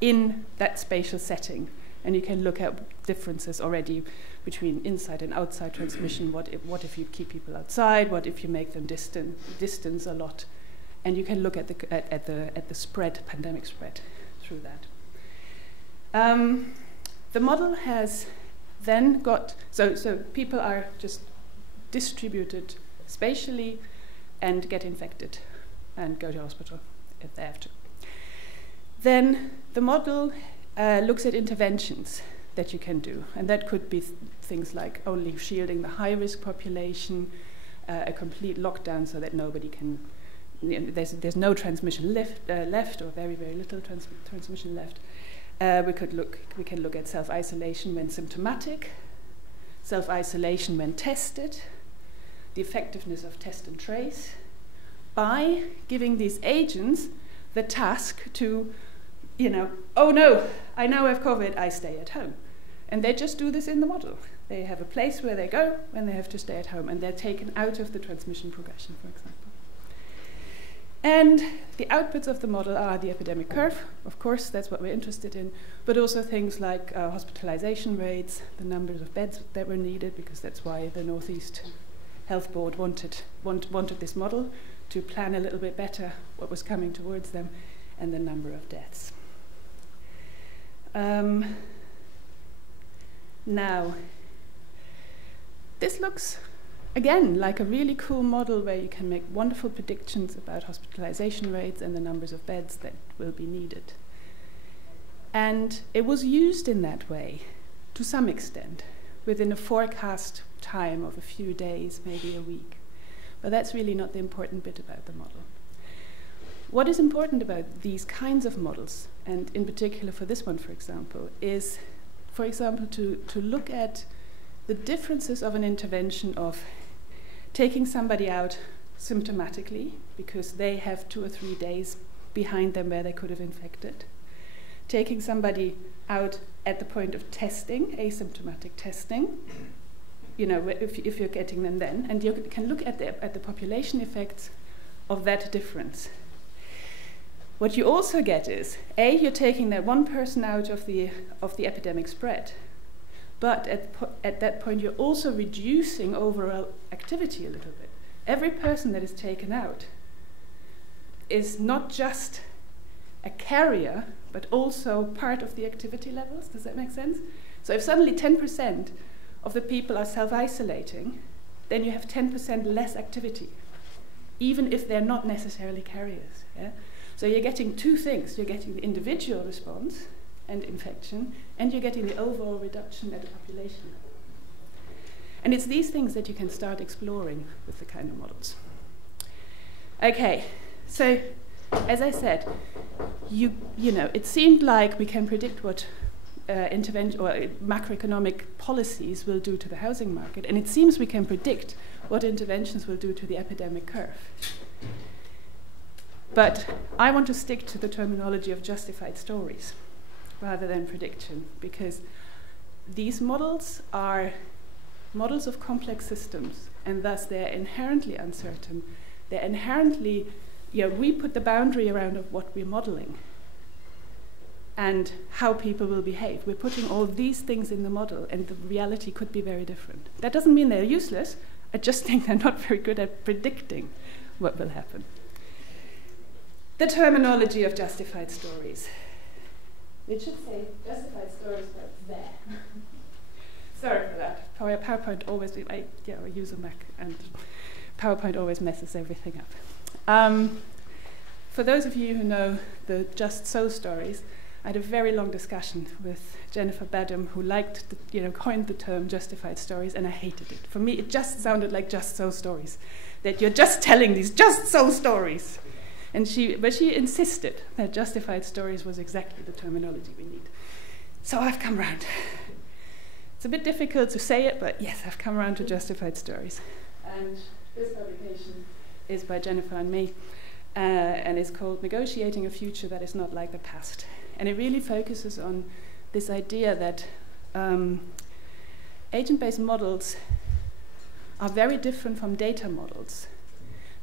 in that spatial setting. And you can look at differences already between inside and outside transmission. What if you keep people outside? What if you make them distance a lot? And you can look at the spread, pandemic spread, through that. The model has then got, so people are just distributed spatially and get infected and go to hospital if they have to. Then the model looks at interventions that you can do, and that could be things like only shielding the high-risk population, a complete lockdown so that nobody can there's no transmission left, or very, very little transmission left. We can look at self-isolation when symptomatic, self-isolation when tested, the effectiveness of test and trace, by giving these agents the task to, oh no, I now have COVID, I stay at home. And they just do this in the model. They have a place where they go when they have to stay at home, and they're taken out of the transmission progression, for example. And the outputs of the model are the epidemic curve, of course, that's what we're interested in, but also things like hospitalization rates, the numbers of beds that were needed, because that's why the Northeast Health Board wanted this model, to plan a little bit better what was coming towards them, and the number of deaths. Now, this looks, again, like a really cool model where you can make wonderful predictions about hospitalization rates and the numbers of beds that will be needed. And it was used in that way, to some extent, within a forecast time of a few days, maybe a week. But that's really not the important bit about the model. What is important about these kinds of models, and in particular for this one, for example, is, for example, to look at the differences of an intervention of taking somebody out symptomatically, because they have 2 or 3 days behind them where they could have infected, taking somebody out at the point of testing, asymptomatic testing, if you're getting them then, and you can look at the population effects of that difference. What you also get is, you're taking that one person out of the epidemic spread, but at that point you're also reducing overall activity a little bit. Every person that is taken out is not just a carrier, but also part of the activity levels. Does that make sense? So if suddenly 10% of the people are self-isolating, then you have 10% less activity, even if they're not necessarily carriers. Yeah? So you're getting 2 things. You're getting the individual response and infection, and you're getting the overall reduction at the population level. And it's these things that you can start exploring with the kind of models. Okay, so as I said, it seemed like we can predict what intervention or macroeconomic policies will do to the housing market, and it seems we can predict what interventions will do to the epidemic curve. But I want to stick to the terminology of justified stories rather than prediction, because these models are models of complex systems, and thus they're inherently uncertain. They're inherently, we put the boundary around of what we're modeling and how people will behave. We're putting all these things in the model, and the reality could be very different. That doesn't mean they're useless. I just think they're not very good at predicting what will happen. The terminology of justified stories. It should say justified stories, but there. Sorry for that. PowerPoint always, I use a Mac, and PowerPoint always messes everything up. For those of you who know the Just So stories, I had a very long discussion with Jennifer Badham, who coined the term justified stories, and I hated it. For me, it just sounded like Just So stories, that you're just telling these Just So stories. But she insisted that justified stories was exactly the terminology we need. So I've come round. It's a bit difficult to say it, but yes, I've come around to justified stories. And this publication is by Jennifer and me, and it's called Negotiating a Future That Is Not Like the Past. And it really focuses on this idea that agent-based models are very different from data models.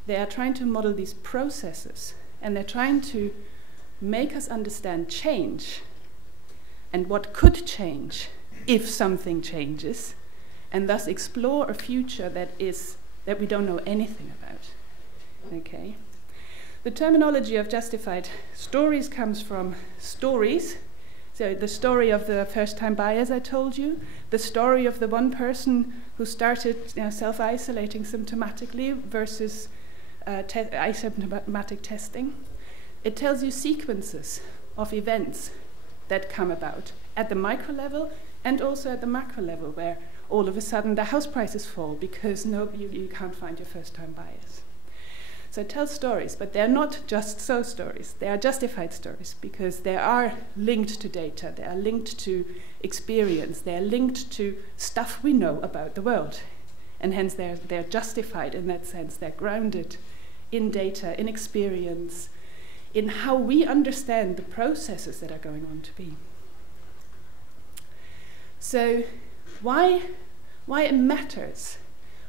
They are trying to model these processes, and they're trying to make us understand change and what could change if something changes, and thus explore a future that we don't know anything about. Okay? The terminology of justified stories comes from stories. So the story of the first-time buyers I told you, the story of the one person who started self-isolating symptomatically versus asymptomatic testing. It tells you sequences of events that come about at the micro level and also at the macro level, where all of a sudden the house prices fall because you can't find your first-time buyers. So it tells stories, but they're not just so stories. They are justified stories because they are linked to data, they are linked to experience, they are linked to stuff we know about the world. And hence they're justified in that sense. They're grounded in data, in experience, in how we understand the processes that are going on to be. So why it matters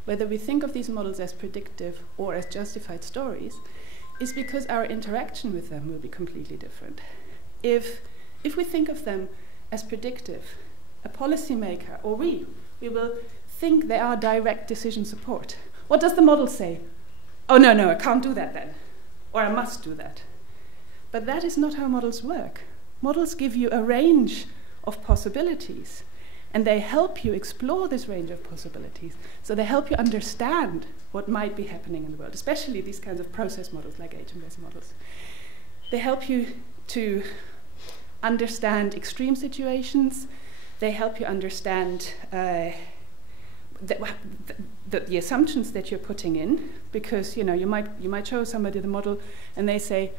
whether we think of these models as predictive or as justified stories is because our interaction with them will be completely different. If we think of them as predictive, a policymaker or we will think they are direct decision support. What does the model say? Oh, no, I can't do that then. Or I must do that. But that is not how models work. Models give you a range of possibilities, and they help you explore this range of possibilities. So they help you understand what might be happening in the world, especially these kinds of process models like agent-based models. They help you to understand extreme situations. They help you understand the assumptions that you're putting in, because you might show somebody the model and they say,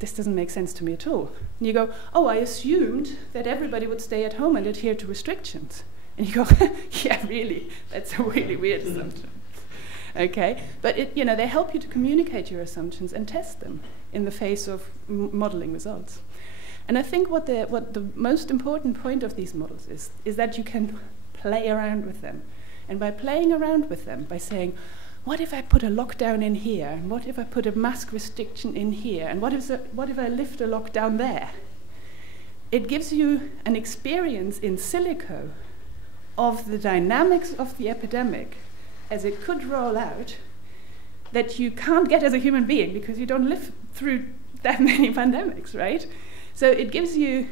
this doesn't make sense to me at all. And you go, oh, I assumed that everybody would stay at home and adhere to restrictions. And you go, yeah, really, that's a really weird assumption. Okay, but they help you to communicate your assumptions and test them in the face of modeling results. And I think what the most important point of these models is that you can play around with them. And by playing around with them, by saying, what if I put a lockdown in here? And what if I put a mask restriction in here? And what if I lift a lockdown there? It gives you an experience in silico of the dynamics of the epidemic as it could roll out that you can't get as a human being because you don't live through that many pandemics, right? So it gives you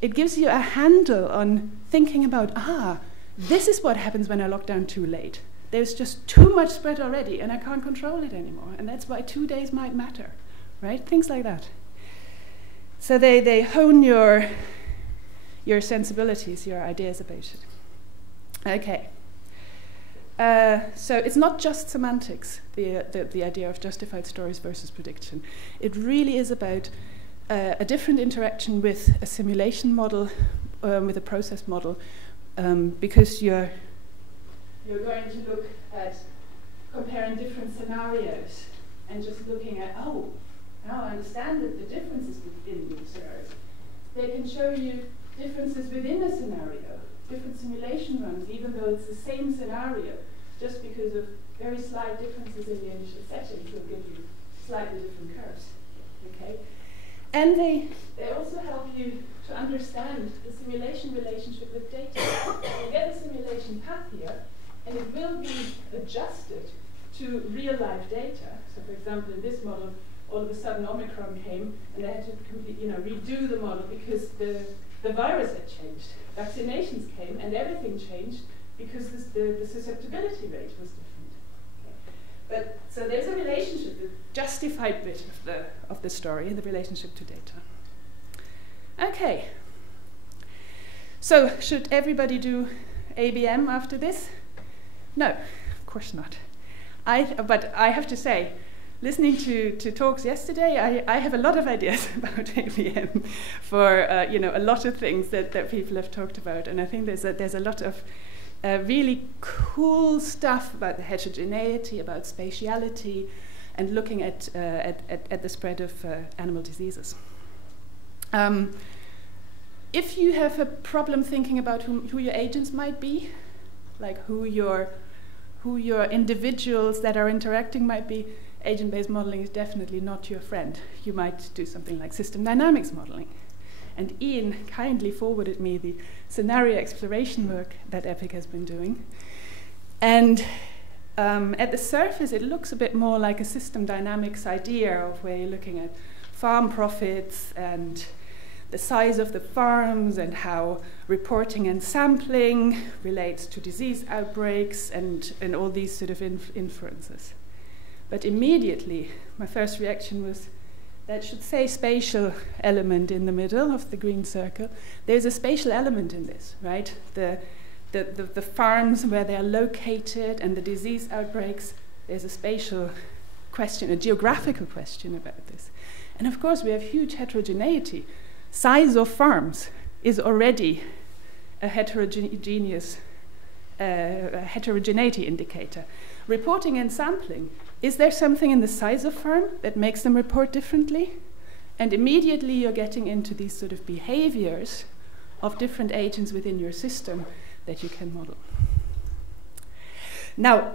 a handle on thinking about, this is what happens when I lock down too late. There's just too much spread already, and I can't control it anymore. And that's why 2 days might matter, right? Things like that. So they hone your sensibilities, your ideas about it. Okay. So it's not just semantics, the idea of justified stories versus prediction. It really is about a different interaction with a simulation model, with a process model, because you're going to look at comparing different scenarios and just looking at, now I understand the differences within these scenarios. They can show you differences within a scenario, different simulation runs, even though it's the same scenario, just because of very slight differences in the initial settings will give you slightly different curves. Okay? And they also help you to understand the simulation relationship with data. You get a simulation path here, and it will be adjusted to real-life data. So, for example, in this model, all of a sudden Omicron came, and they had to redo the model because the virus had changed. Vaccinations came, and everything changed because the susceptibility rate was different. Okay. But so there's a relationship, the justified bit of the story, and the relationship to data. Okay. So should everybody do ABM after this? No, of course not. But I have to say, listening to talks yesterday, I have a lot of ideas about ABM for a lot of things that people have talked about, and I think there's a lot of really cool stuff about the heterogeneity, about spatiality, and looking at the spread of animal diseases. If you have a problem thinking about who your agents might be, like who your individuals that are interacting might be, agent-based modeling is definitely not your friend. You might do something like system dynamics modeling. And Ian kindly forwarded me the scenario exploration work that EPIC has been doing. And at the surface, it looks a bit more like a system dynamics idea of where you're looking at farm profits and the size of the farms and how reporting and sampling relates to disease outbreaks and all these sort of inferences. But immediately, my first reaction was, that should say spatial element in the middle of the green circle. There's a spatial element in this, right? The farms where they are located and the disease outbreaks, there's a spatial question, a geographical question about this. And of course, we have huge heterogeneity. Size of farms is already a heterogeneous heterogeneity indicator. Reporting and sampling, is there something in the size of farm that makes them report differently? And immediately you're getting into these sort of behaviors of different agents within your system that you can model. Now,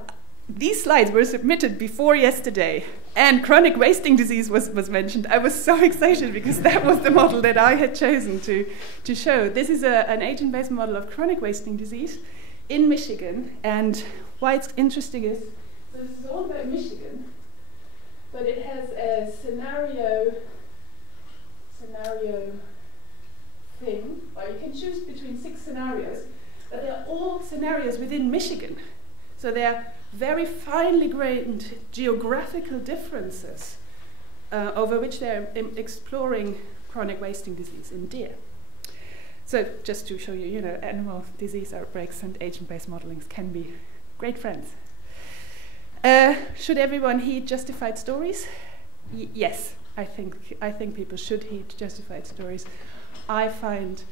these slides were submitted before yesterday, and chronic wasting disease was mentioned. I was so excited because that was the model that I had chosen to show. This is an agent-based model of chronic wasting disease in Michigan, and why it's interesting is, so this is all about Michigan, but it has a scenario thing, or you can choose between 6 scenarios, but they're all scenarios within Michigan. So they're very finely grained geographical differences over which they're exploring chronic wasting disease in deer. So just to show you, animal disease outbreaks and agent-based modelings can be great friends. Should everyone heed justified stories? Yes, I think people should heed justified stories. I find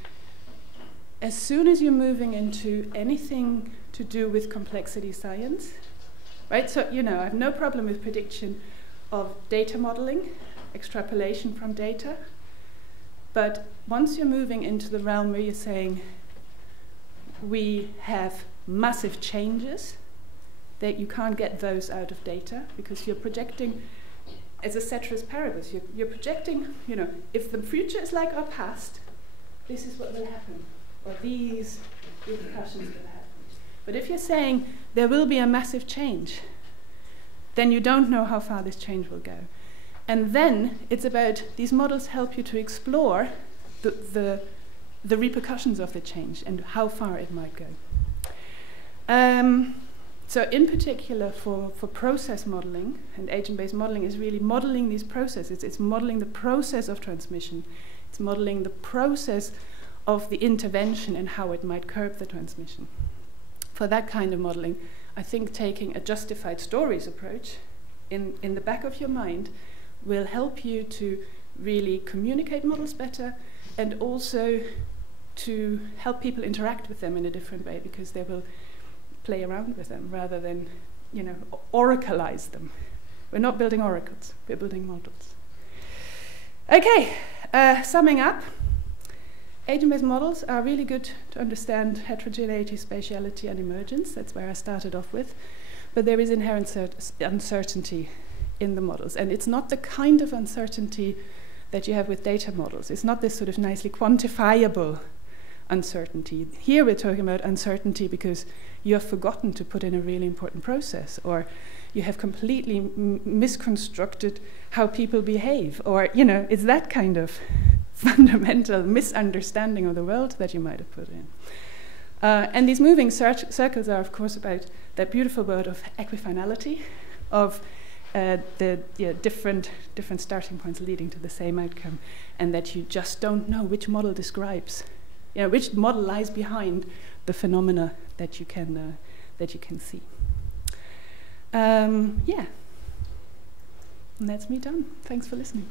as soon as you're moving into anything to do with complexity science, right? So, I have no problem with prediction of data modeling, extrapolation from data. But once you're moving into the realm where you're saying we have massive changes, that you can't get those out of data because you're projecting, as a ceteris paribus, you're projecting, if the future is like our past, this is what will happen, or these repercussions will happen. But if you're saying there will be a massive change, then you don't know how far this change will go. And then it's about, these models help you to explore the repercussions of the change and how far it might go. So in particular for process modeling, and agent-based modeling is really modeling these processes. It's modeling the process of transmission. It's modeling the process of the intervention and how it might curb the transmission. For that kind of modeling, I think taking a justified stories approach in the back of your mind will help you to really communicate models better, and also to help people interact with them in a different way, because they will play around with them rather than, oracleize them. We're not building oracles, we're building models. Okay, summing up, agent-based models are really good to understand heterogeneity, spatiality, and emergence. That's where I started off with. But there is inherent uncertainty in the models. And it's not the kind of uncertainty that you have with data models. It's not this sort of nicely quantifiable uncertainty. Here we're talking about uncertainty because you have forgotten to put in a really important process, or you have completely misconstructed how people behave, or, it's that kind of fundamental misunderstanding of the world that you might have put in. And these moving circles are, of course, about that beautiful word of equifinality, of the different starting points leading to the same outcome, and that you just don't know which model describes, which model lies behind the phenomena that you can see. And that's me done. Thanks for listening.